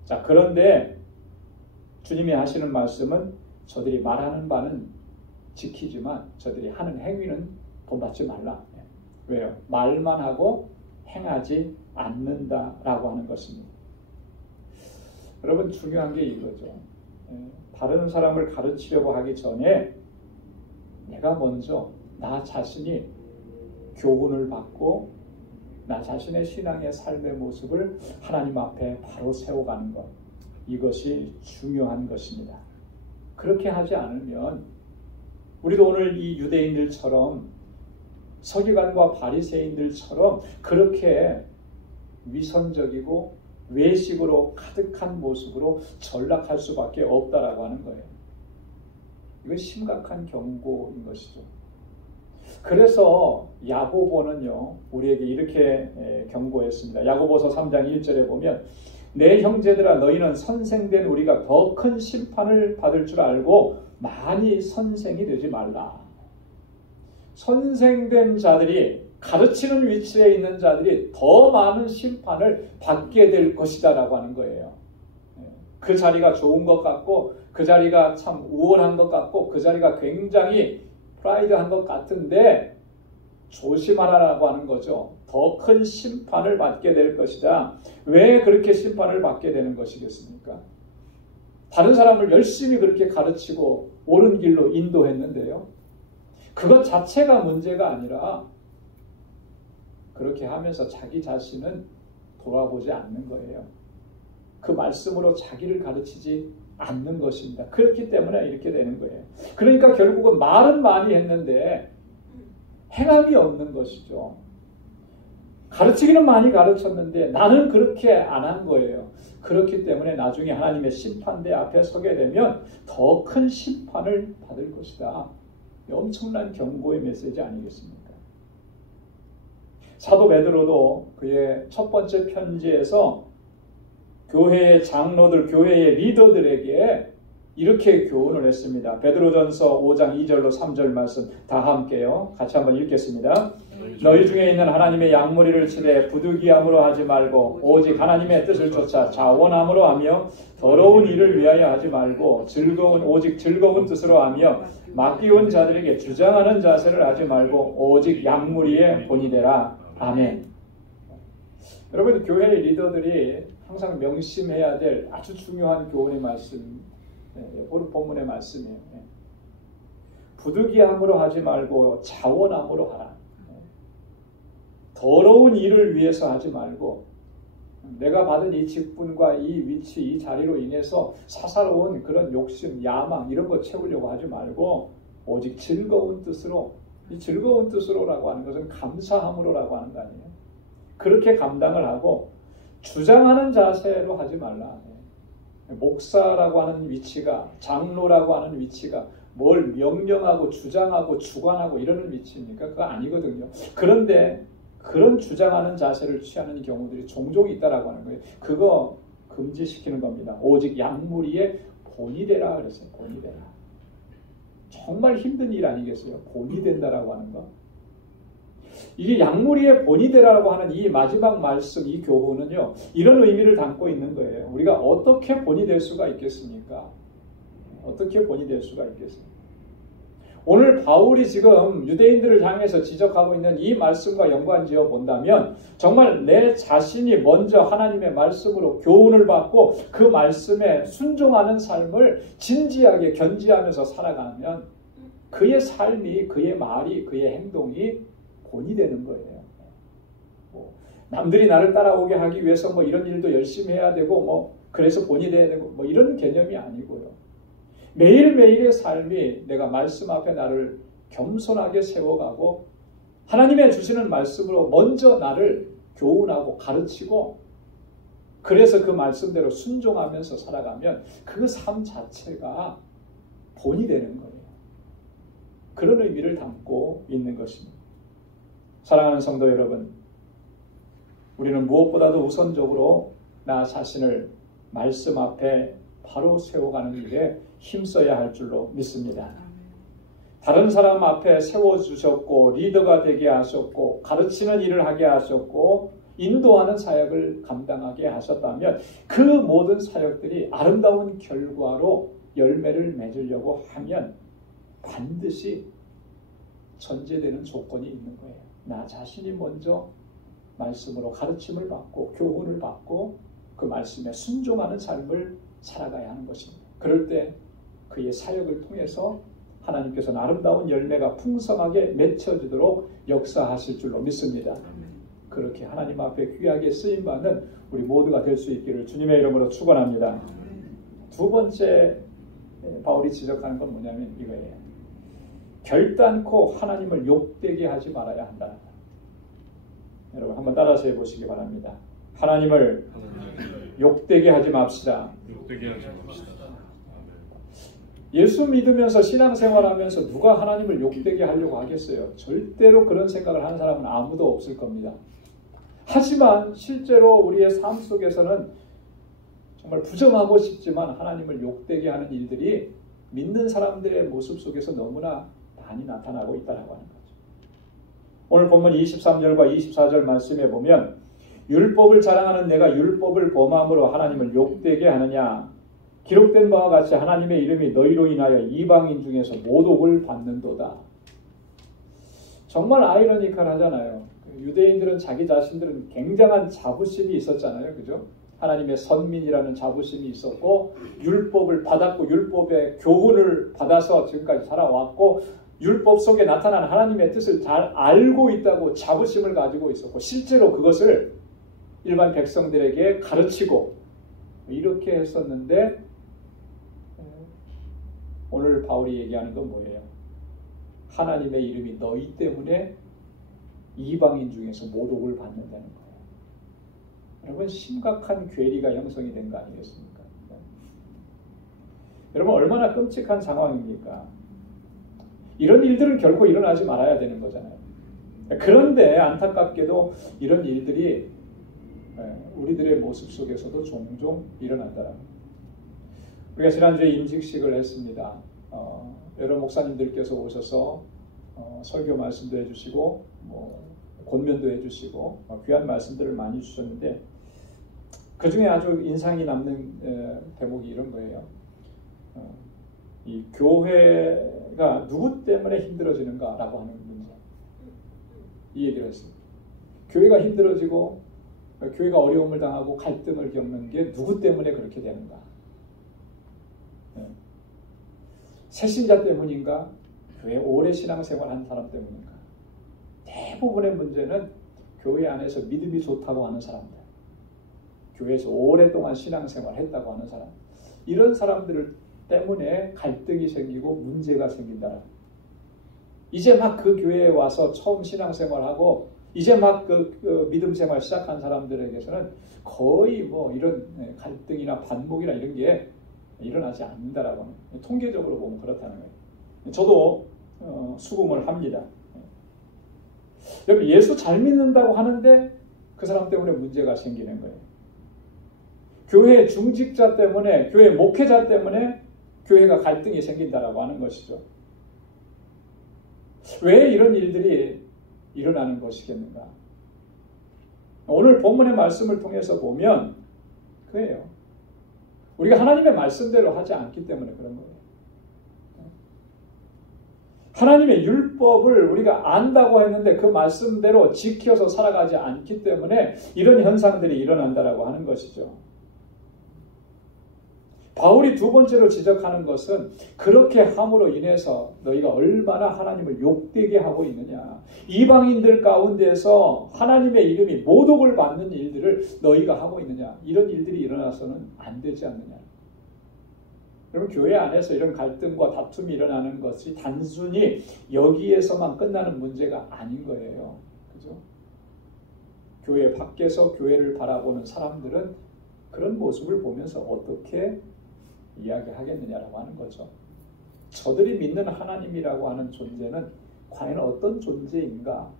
자, 그런데 주님이 하시는 말씀은 저들이 말하는 바는 지키지만 저들이 하는 행위는 본받지 말라. 왜요? 말만 하고 행하지 않는다라고 하는 것입니다. 여러분, 중요한 게 이거죠. 다른 사람을 가르치려고 하기 전에 내가 먼저 나 자신이 교훈을 받고 나 자신의 신앙의 삶의 모습을 하나님 앞에 바로 세워가는 것, 이것이 중요한 것입니다. 그렇게 하지 않으면 우리도 오늘 이 유대인들처럼 서기관과 바리새인들처럼 그렇게 위선적이고 외식으로 가득한 모습으로 전락할 수밖에 없다라고 하는 거예요. 이건 심각한 경고인 것이죠. 그래서 야고보는요, 우리에게 이렇게 경고했습니다. 야고보서 3장 1절에 보면 내 형제들아 너희는 선생된 우리가 더 큰 심판을 받을 줄 알고 많이 선생이 되지 말라. 선생된 자들이, 가르치는 위치에 있는 자들이 더 많은 심판을 받게 될 것이다 라고 하는 거예요. 그 자리가 좋은 것 같고 그 자리가 참 우월한 것 같고 그 자리가 굉장히 프라이드한 것 같은데 조심하라라고 하는 거죠. 더 큰 심판을 받게 될 것이다. 왜 그렇게 심판을 받게 되는 것이겠습니까? 다른 사람을 열심히 그렇게 가르치고 옳은 길로 인도했는데요. 그것 자체가 문제가 아니라 그렇게 하면서 자기 자신은 돌아보지 않는 거예요. 그 말씀으로 자기를 가르치지 않는 것입니다. 그렇기 때문에 이렇게 되는 거예요. 그러니까 결국은 말은 많이 했는데 행함이 없는 것이죠. 가르치기는 많이 가르쳤는데 나는 그렇게 안 한 거예요. 그렇기 때문에 나중에 하나님의 심판대 앞에 서게 되면 더 큰 심판을 받을 것이다. 엄청난 경고의 메시지 아니겠습니까? 사도 베드로도 그의 첫 번째 편지에서 교회의 장로들, 교회의 리더들에게 이렇게 교훈을 했습니다. 베드로전서 5장 2절로 3절 말씀 다 함께요. 같이 한번 읽겠습니다. 너희 중에 있는 하나님의 양무리를 치되 부득이함으로 하지 말고 오직 하나님의 뜻을 쫓아 자원함으로 하며 더러운 일을 위하여 하지 말고 오직 즐거운 뜻으로 하며 맡기온 자들에게 주장하는 자세를 하지 말고 오직 양무리의 본이 되라. 아멘. 여러분, 교회의 리더들이 항상 명심해야 될 아주 중요한 교훈의 말씀, 오늘 본문의 말씀이에요. 부득이함으로 하지 말고 자원함으로 하라. 더러운 일을 위해서 하지 말고 내가 받은 이 직분과 이 위치, 이 자리로 인해서 사사로운 그런 욕심, 야망 이런 거 채우려고 하지 말고 오직 즐거운 뜻으로, 이 즐거운 뜻으로라고 하는 것은 감사함으로라고 하는 거 아니에요. 그렇게 감당을 하고 주장하는 자세로 하지 말라. 목사라고 하는 위치가, 장로라고 하는 위치가 뭘 명령하고 주장하고 주관하고 이러는 위치입니까? 그거 아니거든요. 그런데 그런 주장하는 자세를 취하는 경우들이 종종 있다라고 하는 거예요. 그거 금지시키는 겁니다. 오직 양무리의 본이 되라 그랬어요. 본이 되라. 정말 힘든 일 아니겠어요? 본이 된다라고 하는 거. 이게 양무리의 본이 되라고 하는 이 마지막 말씀, 이 교훈은요, 이런 의미를 담고 있는 거예요. 우리가 어떻게 본이 될 수가 있겠습니까? 어떻게 본이 될 수가 있겠습니까? 오늘 바울이 지금 유대인들을 향해서 지적하고 있는 이 말씀과 연관지어 본다면 정말 내 자신이 먼저 하나님의 말씀으로 교훈을 받고 그 말씀에 순종하는 삶을 진지하게 견지하면서 살아가면 그의 삶이, 그의 말이, 그의 행동이 본이 되는 거예요. 남들이 나를 따라오게 하기 위해서 이런 일도 열심히 해야 되고 그래서 본이 돼야 되고 이런 개념이 아니고요. 매일매일의 삶이 내가 말씀 앞에 나를 겸손하게 세워가고 하나님의 주시는 말씀으로 먼저 나를 교훈하고 가르치고 그래서 그 말씀대로 순종하면서 살아가면 그 삶 자체가 본이 되는 거예요. 그런 의미를 담고 있는 것입니다. 사랑하는 성도 여러분, 우리는 무엇보다도 우선적으로 나 자신을 말씀 앞에 바로 세워가는 일에 힘써야 할 줄로 믿습니다. 다른 사람 앞에 세워주셨고 리더가 되게 하셨고 가르치는 일을 하게 하셨고 인도하는 사역을 감당하게 하셨다면 그 모든 사역들이 아름다운 결과로 열매를 맺으려고 하면 반드시 전제되는 조건이 있는 거예요. 나 자신이 먼저 말씀으로 가르침을 받고 교훈을 받고 그 말씀에 순종하는 삶을 살아가야 하는 것입니다. 그럴 때 그의 사역을 통해서 하나님께서는 아름다운 열매가 풍성하게 맺혀지도록 역사하실 줄로 믿습니다. 그렇게 하나님 앞에 귀하게 쓰임받는 우리 모두가 될 수 있기를 주님의 이름으로 축원합니다. 두 번째 바울이 지적하는 건 뭐냐면 이거예요. 결단코 하나님을 욕되게 하지 말아야 한다. 여러분 한번 따라서 해보시기 바랍니다. 하나님을 욕되게 하지 맙시다. 욕되게 하지 맙시다. 예수 믿으면서 신앙생활하면서 누가 하나님을 욕되게 하려고 하겠어요? 절대로 그런 생각을 하는 사람은 아무도 없을 겁니다. 하지만 실제로 우리의 삶 속에서는 정말 부정하고 싶지만 하나님을 욕되게 하는 일들이 믿는 사람들의 모습 속에서 너무나 많이 나타나고 있다는 거죠. 오늘 본문 23절과 24절 말씀에 보면 율법을 자랑하는 내가 율법을 범함으로 하나님을 욕되게 하느냐? 기록된 바와 같이 하나님의 이름이 너희로 인하여 이방인 중에서 모독을 받는도다. 정말 아이러니컬하잖아요. 유대인들은 자기 자신들은 굉장한 자부심이 있었잖아요. 그죠? 하나님의 선민이라는 자부심이 있었고 율법을 받았고 율법의 교훈을 받아서 지금까지 살아왔고 율법 속에 나타난 하나님의 뜻을 잘 알고 있다고 자부심을 가지고 있었고 실제로 그것을 일반 백성들에게 가르치고 이렇게 했었는데 오늘 바울이 얘기하는 건 뭐예요? 하나님의 이름이 너희 때문에 이방인 중에서 모독을 받는다는 거예요. 여러분 심각한 괴리가 형성이 된 거 아니겠습니까? 여러분 얼마나 끔찍한 상황입니까? 이런 일들은 결코 일어나지 말아야 되는 거잖아요. 그런데 안타깝게도 이런 일들이 우리들의 모습 속에서도 종종 일어난다는 거예요. 우리가 지난주에 임직식을 했습니다. 여러 목사님들께서 오셔서 설교 말씀도 해주시고 권면도 해주시고 귀한 말씀들을 많이 주셨는데 그 중에 아주 인상이 남는 대목이 이런 거예요. 이 교회가 누구 때문에 힘들어지는가라고 하는 문제. 이 얘기를 했습니다. 교회가 힘들어지고 교회가 어려움을 당하고 갈등을 겪는 게 누구 때문에 그렇게 되는가? 새신자 때문인가? 교회 오래 신앙생활한 사람 때문인가? 대부분의 문제는 교회 안에서 믿음이 좋다고 하는 사람들, 교회에서 오랫동안 신앙생활했다고 하는 사람, 이런 사람들 때문에 갈등이 생기고 문제가 생긴다. 이제 막 그 교회에 와서 처음 신앙생활하고 이제 막 그 믿음 생활 시작한 사람들에게서는 거의 이런 갈등이나 반목이나 이런 게 일어나지 않는다라고 하는, 통계적으로 보면 그렇다는 거예요. 저도 수긍을 합니다. 여러분 예수 잘 믿는다고 하는데 그 사람 때문에 문제가 생기는 거예요. 교회 중직자 때문에, 교회 목회자 때문에 교회가 갈등이 생긴다라고 하는 것이죠. 왜 이런 일들이 일어나는 것이겠는가? 오늘 본문의 말씀을 통해서 보면 그래요. 우리가 하나님의 말씀대로 하지 않기 때문에 그런 거예요. 하나님의 율법을 우리가 안다고 했는데 그 말씀대로 지켜서 살아가지 않기 때문에 이런 현상들이 일어난다라고 하는 것이죠. 바울이 두 번째로 지적하는 것은 그렇게 함으로 인해서 너희가 얼마나 하나님을 욕되게 하고 있느냐. 이방인들 가운데서 하나님의 이름이 모독을 받는 일들을 너희가 하고 있느냐. 이런 일들이 일어나서는 안 되지 않느냐. 여러분 교회 안에서 이런 갈등과 다툼이 일어나는 것이 단순히 여기에서만 끝나는 문제가 아닌 거예요. 그죠? 교회 밖에서 교회를 바라보는 사람들은 그런 모습을 보면서 어떻게 이야기하겠느냐라고 하는 거죠. 저들이 믿는 하나님이라고 하는 존재는 과연 어떤 존재인가?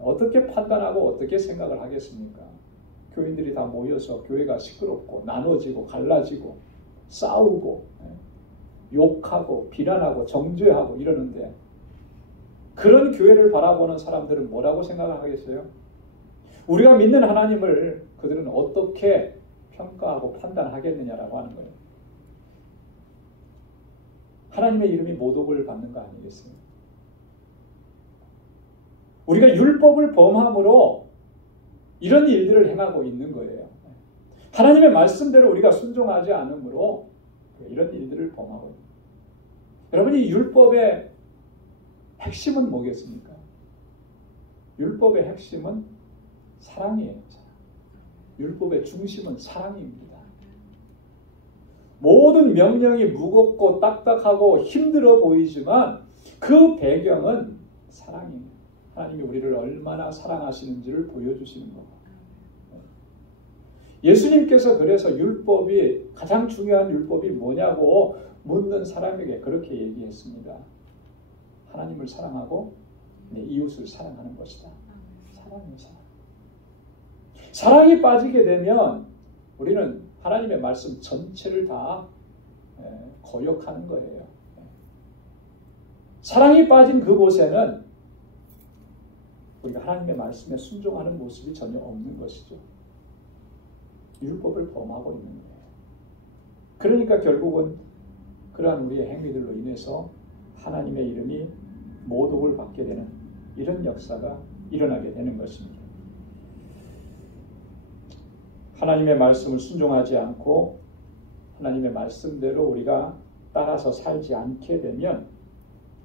어떻게 판단하고 어떻게 생각을 하겠습니까? 교인들이 다 모여서 교회가 시끄럽고 나눠지고 갈라지고 싸우고 욕하고 비난하고 정죄하고 이러는데 그런 교회를 바라보는 사람들은 뭐라고 생각을 하겠어요? 우리가 믿는 하나님을 그들은 어떻게 평가하고 판단하겠느냐라고 하는 거예요. 하나님의 이름이 모독을 받는 거 아니겠어요? 우리가 율법을 범함으로 이런 일들을 행하고 있는 거예요. 하나님의 말씀대로 우리가 순종하지 않으므로 이런 일들을 범하고 있는 거예요. 여러분, 이 율법의 핵심은 뭐겠습니까? 율법의 핵심은 사랑이에요. 율법의 중심은 사랑입니다. 모든 명령이 무겁고 딱딱하고 힘들어 보이지만 그 배경은 사랑입니다. 하나님이 우리를 얼마나 사랑하시는지를 보여주시는 거고. 예수님께서 그래서 율법이 가장 중요한 율법이 뭐냐고 묻는 사람에게 그렇게 얘기했습니다. 하나님을 사랑하고 내 이웃을 사랑하는 것이다. 사랑이에요, 사랑. 사랑이 빠지게 되면 우리는 하나님의 말씀 전체를 다 거역하는 거예요. 사랑이 빠진 그곳에는 우리가 하나님의 말씀에 순종하는 모습이 전혀 없는 것이죠. 율법을 범하고 있는 거예요. 그러니까 결국은 그러한 우리의 행위들로 인해서 하나님의 이름이 모독을 받게 되는 이런 역사가 일어나게 되는 것입니다. 하나님의 말씀을 순종하지 않고 하나님의 말씀대로 우리가 따라서 살지 않게 되면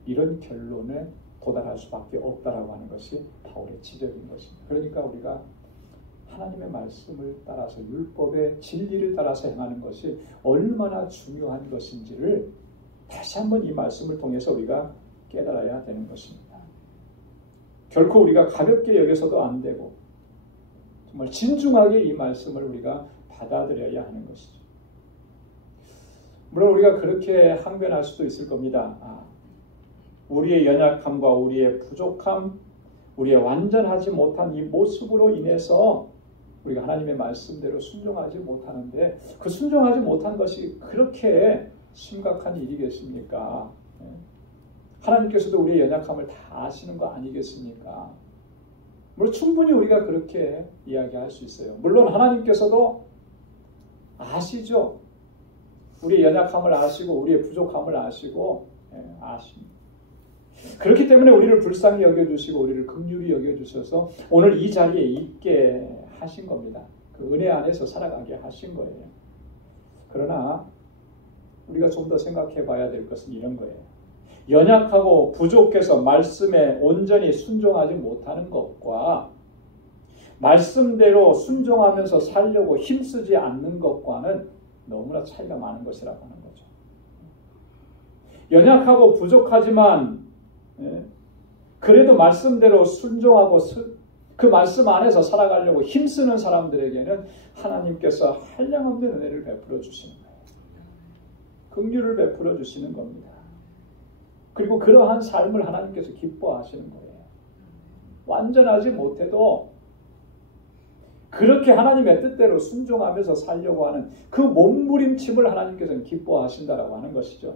이런 결론에 도달할 수밖에 없다라고 하는 것이 바울의 지적인 것입니다. 그러니까 우리가 하나님의 말씀을 따라서 율법의 진리를 따라서 행하는 것이 얼마나 중요한 것인지를 다시 한번 이 말씀을 통해서 우리가 깨달아야 되는 것입니다. 결코 우리가 가볍게 여겨서도 안 되고 정말 진중하게 이 말씀을 우리가 받아들여야 하는 것이죠. 물론 우리가 그렇게 항변할 수도 있을 겁니다. 우리의 연약함과 우리의 부족함, 우리의 완전하지 못한 이 모습으로 인해서 우리가 하나님의 말씀대로 순종하지 못하는데 그 순종하지 못한 것이 그렇게 심각한 일이겠습니까? 하나님께서도 우리의 연약함을 다 아시는 거 아니겠습니까? 물론 충분히 우리가 그렇게 이야기할 수 있어요. 물론 하나님께서도 아시죠. 우리의 연약함을 아시고 우리의 부족함을 아시고 아십니다. 그렇기 때문에 우리를 불쌍히 여겨주시고 우리를 긍휼히 여겨주셔서 오늘 이 자리에 있게 하신 겁니다. 그 은혜 안에서 살아가게 하신 거예요. 그러나 우리가 좀 더 생각해 봐야 될 것은 이런 거예요. 연약하고 부족해서 말씀에 온전히 순종하지 못하는 것과 말씀대로 순종하면서 살려고 힘쓰지 않는 것과는 너무나 차이가 많은 것이라고 하는 거죠. 연약하고 부족하지만 그래도 말씀대로 순종하고 그 말씀 안에서 살아가려고 힘쓰는 사람들에게는 하나님께서 한량없는 은혜를 베풀어 주시는 거예요. 긍휼을 베풀어 주시는 겁니다. 그리고 그러한 삶을 하나님께서 기뻐하시는 거예요. 완전하지 못해도 그렇게 하나님의 뜻대로 순종하면서 살려고 하는 그 몸부림침을 하나님께서는 기뻐하신다라고 하는 것이죠.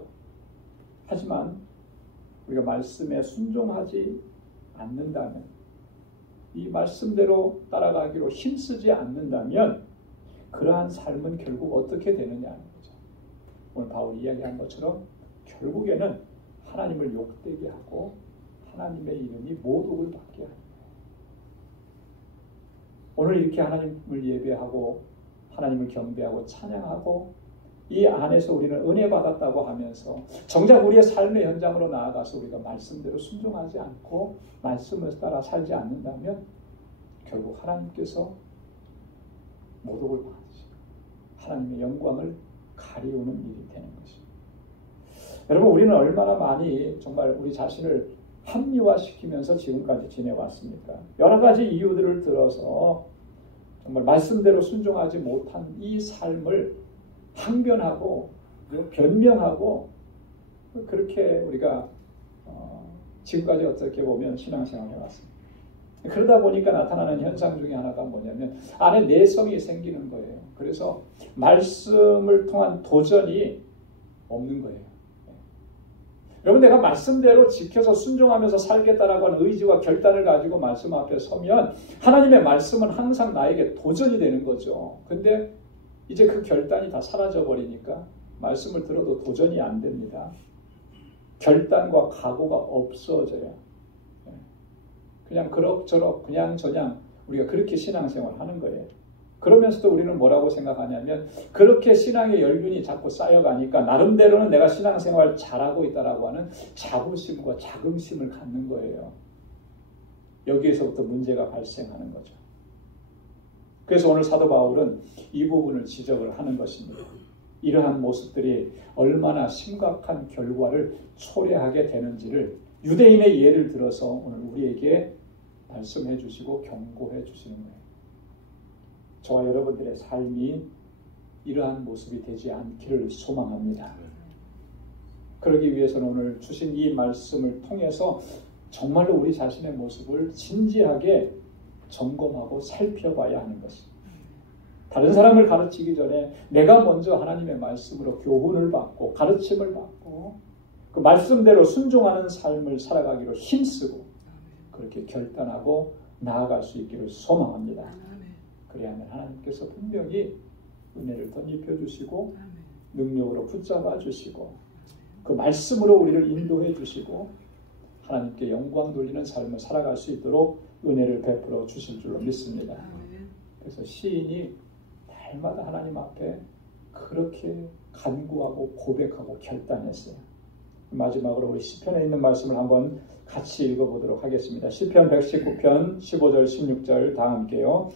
하지만 우리가 말씀에 순종하지 않는다면, 이 말씀대로 따라가기로 힘쓰지 않는다면 그러한 삶은 결국 어떻게 되느냐는 거죠. 오늘 바울이 이야기한 것처럼 결국에는 하나님을 욕되게 하고 하나님의 이름이 모독을 받게 합니다. 오늘 이렇게 하나님을 예배하고 하나님을 경배하고 찬양하고 이 안에서 우리는 은혜 받았다고 하면서 정작 우리의 삶의 현장으로 나아가서 우리가 말씀대로 순종하지 않고 말씀을 따라 살지 않는다면 결국 하나님께서 모독을 받으시고 하나님의 영광을 가리우는 일이 되는 것입니다. 여러분, 우리는 얼마나 많이 정말 우리 자신을 합리화시키면서 지금까지 지내왔습니까? 여러 가지 이유들을 들어서 정말 말씀대로 순종하지 못한 이 삶을 항변하고 변명하고 그렇게 우리가 지금까지 어떻게 보면 신앙생활을 해왔습니다. 그러다 보니까 나타나는 현상 중에 하나가 뭐냐면 안에 내성이 생기는 거예요. 그래서 말씀을 통한 도전이 없는 거예요. 여러분, 내가 말씀대로 지켜서 순종하면서 살겠다라고 하는 의지와 결단을 가지고 말씀 앞에 서면 하나님의 말씀은 항상 나에게 도전이 되는 거죠. 근데 이제 그 결단이 다 사라져 버리니까 말씀을 들어도 도전이 안 됩니다. 결단과 각오가 없어져요. 그냥 그럭저럭 그냥저냥 우리가 그렇게 신앙생활을 하는 거예요. 그러면서도 우리는 뭐라고 생각하냐면 그렇게 신앙의 연륜이 자꾸 쌓여가니까 나름대로는 내가 신앙생활 잘하고 있다라고 하는 자부심과 자긍심을 갖는 거예요. 여기에서부터 문제가 발생하는 거죠. 그래서 오늘 사도 바울은 이 부분을 지적을 하는 것입니다. 이러한 모습들이 얼마나 심각한 결과를 초래하게 되는지를 유대인의 예를 들어서 오늘 우리에게 말씀해 주시고 경고해 주시는 거예요. 저와 여러분들의 삶이 이러한 모습이 되지 않기를 소망합니다. 그러기 위해서는 오늘 주신 이 말씀을 통해서 정말로 우리 자신의 모습을 진지하게 점검하고 살펴봐야 하는 것입니다. 다른 사람을 가르치기 전에 내가 먼저 하나님의 말씀으로 교훈을 받고 가르침을 받고 그 말씀대로 순종하는 삶을 살아가기로 힘쓰고 그렇게 결단하고 나아갈 수 있기를 소망합니다. 그래야만 하나님께서 분명히 은혜를 덧입혀 주시고 능력으로 붙잡아 주시고 그 말씀으로 우리를 인도해 주시고 하나님께 영광 돌리는 삶을 살아갈 수 있도록 은혜를 베풀어 주실 줄로 믿습니다. 그래서 시인이 날마다 하나님 앞에 그렇게 간구하고 고백하고 결단했어요. 마지막으로 우리 시편에 있는 말씀을 한번 같이 읽어보도록 하겠습니다. 시편 119편 15절 16절 다 함께요.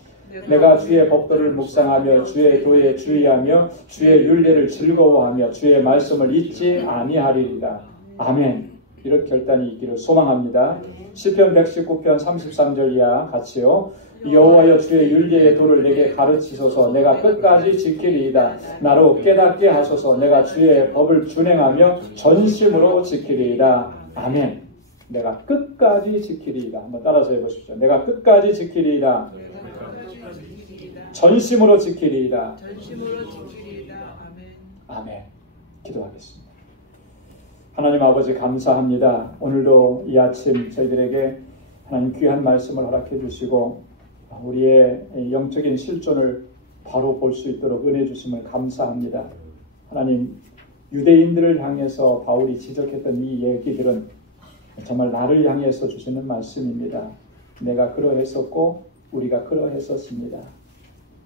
내가 주의 법도를 묵상하며 주의 도에 주의하며 주의 율례를 즐거워하며 주의 말씀을 잊지 아니하리이다. 아멘. 이런 결단이 있기를 소망합니다. 시편 119편 33절 이하 같이요. 여호와여 주의 율례의 도를 내게 가르치소서. 내가 끝까지 지키리이다. 나로 깨닫게 하소서. 내가 주의 법을 준행하며 전심으로 지키리이다. 아멘. 내가 끝까지 지키리이다. 한번 따라서 해보십시오. 내가 끝까지 지키리이다. 전심으로 지키리이다. 아멘. 기도하겠습니다. 하나님 아버지 감사합니다. 오늘도 이 아침 저희들에게 하나님 귀한 말씀을 허락해 주시고 우리의 영적인 실존을 바로 볼 수 있도록 은혜 주심을 감사합니다. 하나님, 유대인들을 향해서 바울이 지적했던 이 얘기들은 정말 나를 향해서 주시는 말씀입니다. 내가 그러했었고 우리가 그러했었습니다.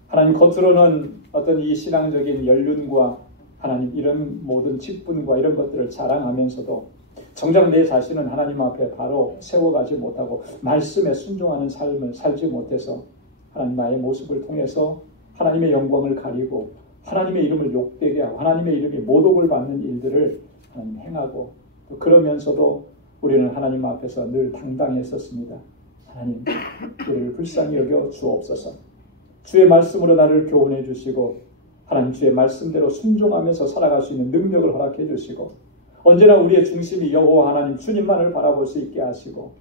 하나님, 겉으로는 어떤 이 신앙적인 연륜과 하나님 이런 모든 직분과 이런 것들을 자랑하면서도 정작 내 자신은 하나님 앞에 바로 세워가지 못하고 말씀에 순종하는 삶을 살지 못해서 하나님 나의 모습을 통해서 하나님의 영광을 가리고 하나님의 이름을 욕되게 하고 하나님의 이름이 모독을 받는 일들을 하나님 행하고 또 그러면서도 우리는 하나님 앞에서 늘 당당했었습니다. 하나님, 우리를 불쌍히 여겨 주옵소서. 주의 말씀으로 나를 교훈해 주시고 하나님 주의 말씀대로 순종하면서 살아갈 수 있는 능력을 허락해 주시고 언제나 우리의 중심이 여호와 하나님 주님만을 바라볼 수 있게 하시고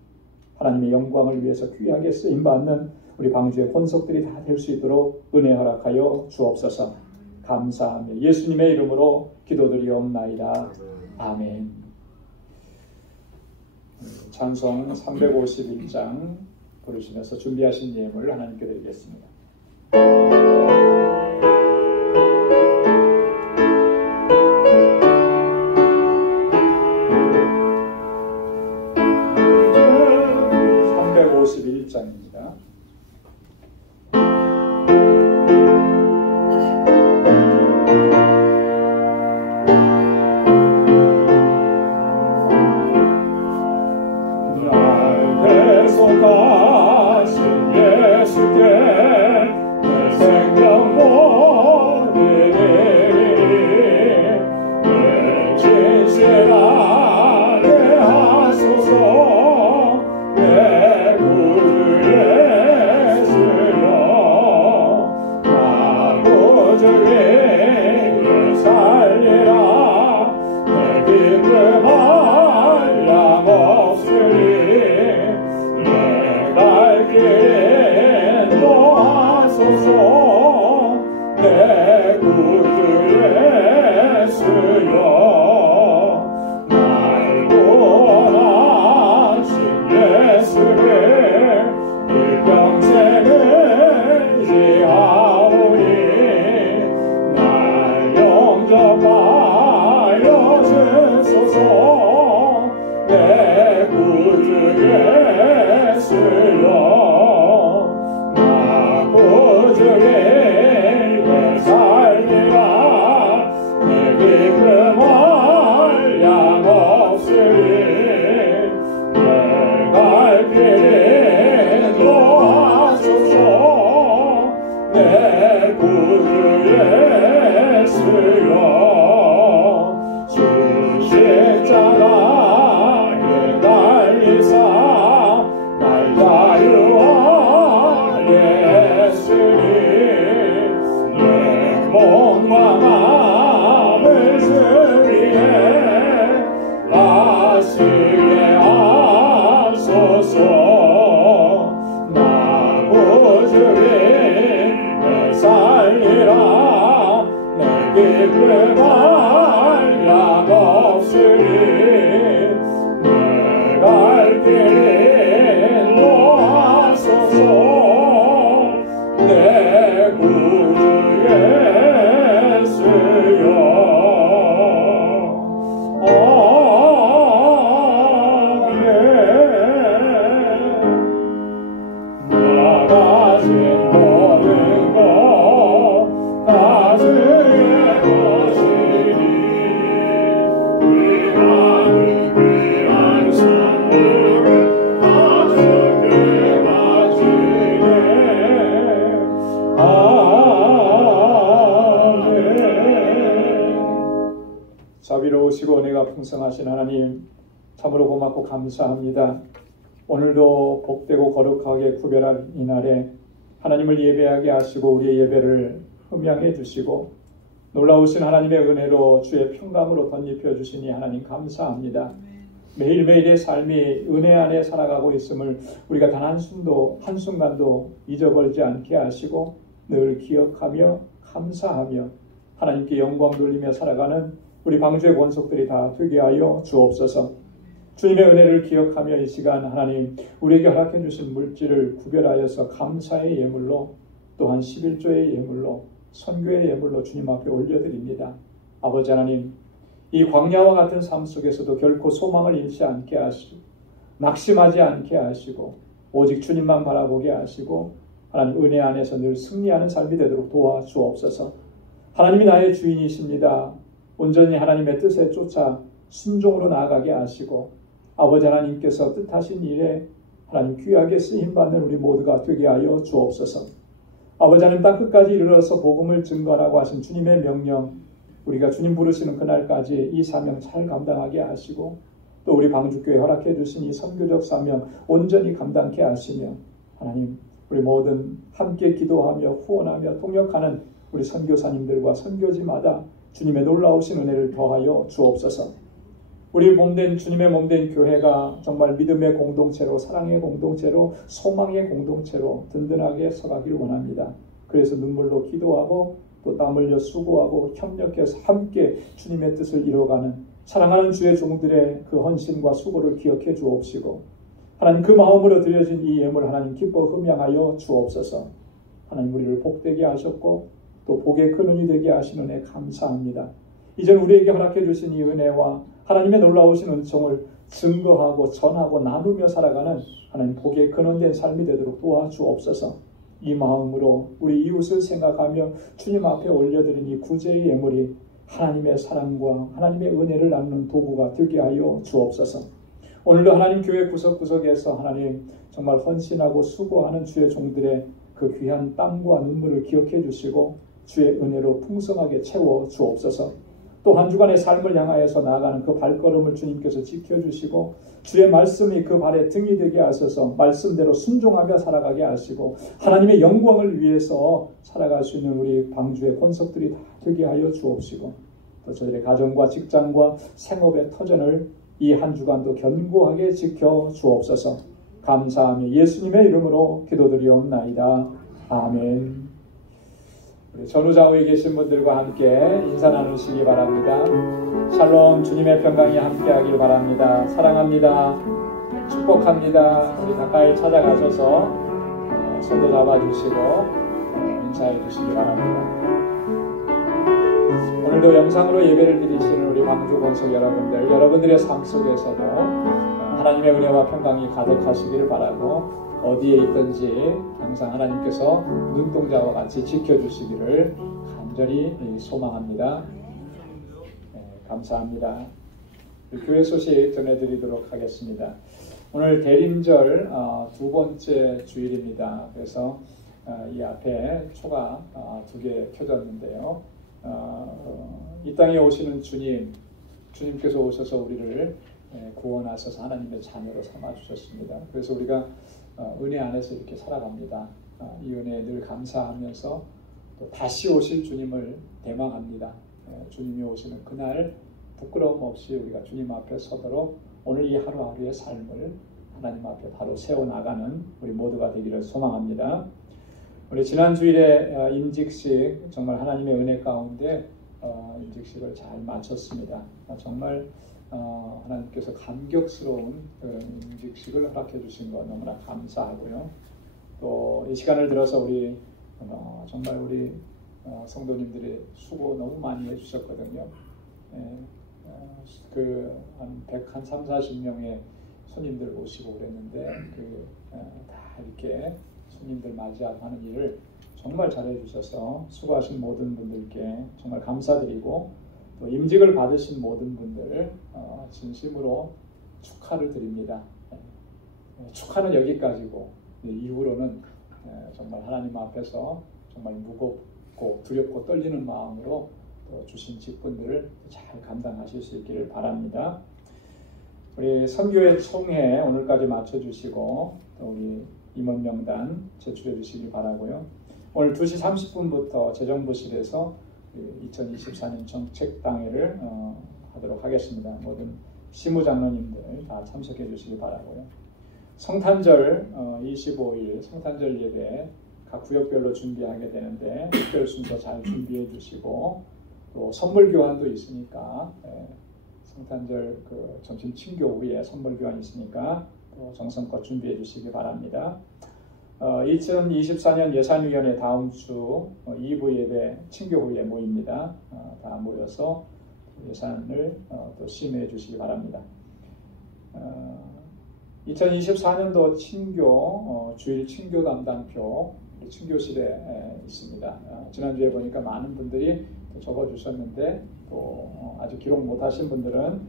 하나님의 영광을 위해서 귀하게 쓰임받는 우리 방주의 혼속들이 다 될 수 있도록 은혜 허락하여 주옵소서. 감사하며 예수님의 이름으로 기도드리옵나이다. 아멘. 찬송 351장 부르시면서 준비하신 예물 하나님께 드리겠습니다. 장입니다. 날개서 가신 예수께 내 생명 모르리니 내 진실 알게 하소서. 내 구주의 구주 예수여 나 구주의 내 살리라 내 기쁨을 양 없으리 내 갈 길에 도와주소 내 구주 예수여 주 십자가에 달리사 날 자유하게 했으니 내 몸과 마음을 주위에 하시게 하소서 나 구주의 내 살리라 내 기쁨을 양 없으리 내 갈 길에 놓아소서 내 구주 예수여 아멘 나 가진 모든 것 다 주의 것이니 귀한 귀한 선물을 다 주께 바치네 아멘. 자비로우시고 은혜가 풍성하신 하나님, 참으로 고맙고 감사합니다. 오늘도 복되고 거룩하게 구별한 이날에 하나님을 예배하게 하시고 우리의 예배를 흠양해 주시고 놀라우신 하나님의 은혜로 주의 평강으로 덧입혀 주시니 하나님 감사합니다. 매일매일의 삶이 은혜 안에 살아가고 있음을 우리가 단 한순간도 잊어버리지 않게 하시고 늘 기억하며 감사하며 하나님께 영광 돌리며 살아가는 우리 방주의 권속들이 다 되게 하여 주옵소서. 주님의 은혜를 기억하며 이 시간 하나님 우리에게 허락해 주신 물질을 구별하여서 감사의 예물로 또한 11조의 예물로 선교의 예물로 주님 앞에 올려드립니다. 아버지 하나님, 이 광야와 같은 삶 속에서도 결코 소망을 잃지 않게 하시고 낙심하지 않게 하시고 오직 주님만 바라보게 하시고 하나님 은혜 안에서 늘 승리하는 삶이 되도록 도와주옵소서. 하나님이 나의 주인이십니다. 온전히 하나님의 뜻에 쫓아 순종으로 나아가게 하시고 아버지 하나님께서 뜻하신 일에 하나님 귀하게 쓰임받는 우리 모두가 되게 하여 주옵소서. 아버지 하나님 땅 끝까지 이르러서 복음을 증거하라고 하신 주님의 명령, 우리가 주님 부르시는 그날까지 이 사명 잘 감당하게 하시고 또 우리 방주교회 허락해 주신 이 선교적 사명 온전히 감당케 하시며 하나님 우리 모든 함께 기도하며 후원하며 통역하는 우리 선교사님들과 선교지마다 주님의 놀라우신 은혜를 더하여 주옵소서. 우리 몸된 주님의 몸된 교회가 정말 믿음의 공동체로 사랑의 공동체로 소망의 공동체로 든든하게 서가길 원합니다. 그래서 눈물로 기도하고 또 땀 흘려 수고하고 협력해서 함께 주님의 뜻을 이뤄가는 사랑하는 주의 종들의 그 헌신과 수고를 기억해 주옵시고 하나님 그 마음으로 드려진 이 예물 하나님 기뻐 흠양하여 주옵소서. 하나님 우리를 복되게 하셨고 또 복의 근원이 되게 하시는 은혜 감사합니다. 이제는 우리에게 허락해 주신 이 은혜와 하나님의 놀라우신 은총을 증거하고 전하고 나누며 살아가는 하나님 복의 근원된 삶이 되도록 도와주옵소서. 이 마음으로 우리 이웃을 생각하며 주님 앞에 올려드린 이 구제의 예물이 하나님의 사랑과 하나님의 은혜를 나누는 도구가 되게 하여 주옵소서. 오늘도 하나님 교회 구석구석에서 하나님 정말 헌신하고 수고하는 주의 종들의 그 귀한 땀과 눈물을 기억해 주시고 주의 은혜로 풍성하게 채워 주옵소서. 또 한 주간의 삶을 향하여서 나아가는 그 발걸음을 주님께서 지켜주시고 주의 말씀이 그 발에 등이 되게 하셔서 말씀대로 순종하며 살아가게 하시고 하나님의 영광을 위해서 살아갈 수 있는 우리 방주의 권속들이 다 되게 하여 주옵시고 또 저희의 가정과 직장과 생업의 터전을 이 한 주간도 견고하게 지켜 주옵소서. 감사하며 예수님의 이름으로 기도드리옵나이다. 아멘. 우리 전후좌우에 계신 분들과 함께 인사 나누시기 바랍니다. 샬롬, 주님의 평강이 함께하길 바랍니다. 사랑합니다. 축복합니다. 우리 가까이 찾아가셔서 손도 잡아주시고 인사해 주시기 바랍니다. 오늘도 영상으로 예배를 드리시는 우리 방주 권속 여러분들, 여러분들의 삶 속에서도 하나님의 은혜와 평강이 가득하시기를 바라고 어디에 있든지 항상 하나님께서 눈동자와 같이 지켜주시기를 간절히 소망합니다. 감사합니다. 교회 소식 전해드리도록 하겠습니다. 오늘 대림절 두 번째 주일입니다. 그래서 이 앞에 초가 두 개 켜졌는데요. 이 땅에 오시는 주님께서 오셔서 우리를 구원하셔서 하나님의 자녀로 삼아주셨습니다. 그래서 우리가 은혜 안에서 이렇게 살아갑니다. 이 은혜에 늘 감사하면서 또 다시 오실 주님을 대망합니다. 주님이 오시는 그날 부끄러움 없이 우리가 주님 앞에 서도록 오늘 이 하루하루의 삶을 하나님 앞에 바로 세워나가는 우리 모두가 되기를 소망합니다. 우리 지난 주일에 임직식 정말 하나님의 은혜 가운데 임직식을 잘 마쳤습니다. 정말 하나님께서 감격스러운 임직식을 허락해 주신 것 너무나 감사하고요. 또 이 시간을 들어서 우리 정말 우리 성도님들이 수고 너무 많이 해주셨거든요. 한 130-40명의 손님들 모시고 그랬는데 다 이렇게 손님들 맞이하고 하는 일을 정말 잘해주셔서 수고하신 모든 분들께 정말 감사드리고 또 임직을 받으신 모든 분들 진심으로 축하를 드립니다. 축하는 여기까지고 이후로는 정말 하나님 앞에서 정말 무겁고 두렵고 떨리는 마음으로 또 주신 직분들을 잘 감당하실 수 있기를 바랍니다. 우리 선교회 총회 오늘까지 마쳐주시고 또 우리 임원명단 제출해 주시기 바라고요. 오늘 2시 30분부터 재정부실에서 2024년 정책당회를 하도록 하겠습니다. 모든 시무장로님들 다 참석해 주시기 바라고요. 성탄절 25일 성탄절 예배 각 구역별로 준비하게 되는데 특별 순서 잘 준비해 주시고 또 선물 교환도 있으니까 성탄절 점심 친교 후에 선물 교환이 있으니까 또 정성껏 준비해 주시기 바랍니다. 2024년 예산위원회 다음 주 2부 예배 친교 후에 모입니다. 다 모여서 예산을 또 심의해 주시기 바랍니다. 2024년도 친교 주일 친교 담당표 친교실에 있습니다. 지난주에 보니까 많은 분들이 적어주셨는데 또 아직 기록 못하신 분들은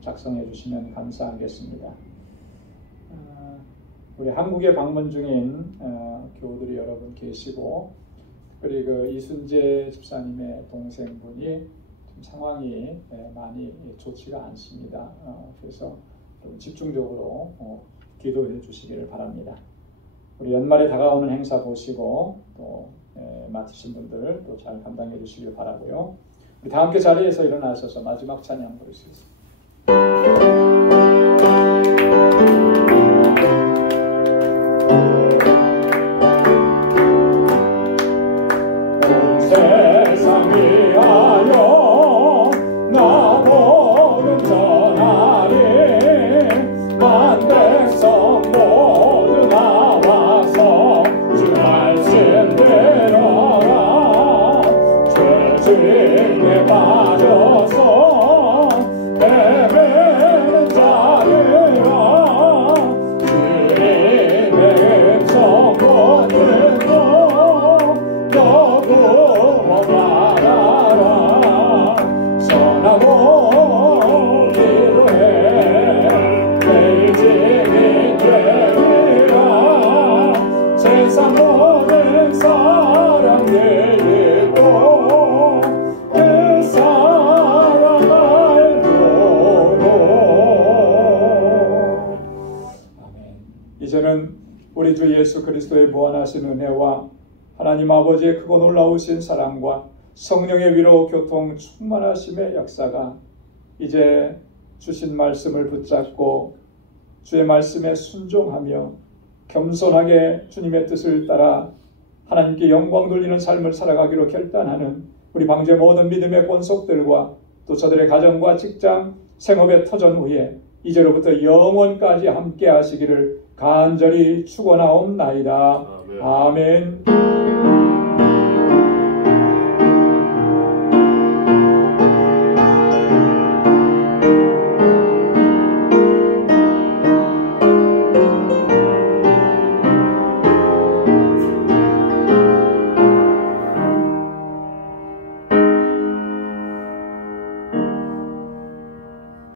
작성해 주시면 감사하겠습니다. 우리 한국에 방문 중인 교우들이 여러분 계시고 특별히 이순재 집사님의 동생분이 좀 상황이 많이 좋지가 않습니다. 그래서 좀 집중적으로 기도해 주시기를 바랍니다. 우리 연말에 다가오는 행사 보시고 또 맡으신 분들 또 잘 감당해 주시길 바라고요. 우리 다 함께 자리에서 일어나셔서 마지막 찬양 부르시겠습니다. 온 세상 위하여 나보는 전하리 만백성 모두 나와서 주 말씀 들어라 죄짐에 빠져서 헤매는 자들아 주님의 음성 못 듣고 너 구원받아라 선하고 기도해 매일 지닌 죄이라 세상 모든 사람들 듣고 그 사랑 알도록. 아멘. 이제는 우리 주 예수 그리스도의 무한하신 은혜와 하나님 아버지의 크고 놀라우신 사랑과 성령의 위로 교통 충만하심의 역사가 이제 주신 말씀을 붙잡고 주의 말씀에 순종하며 겸손하게 주님의 뜻을 따라 하나님께 영광 돌리는 삶을 살아가기로 결단하는 우리 방주의 모든 믿음의 권속들과 또 저들의 가정과 직장, 생업의 터전 후에 이제로부터 영원까지 함께 하시기를 간절히 축원하옵나이다. 아멘.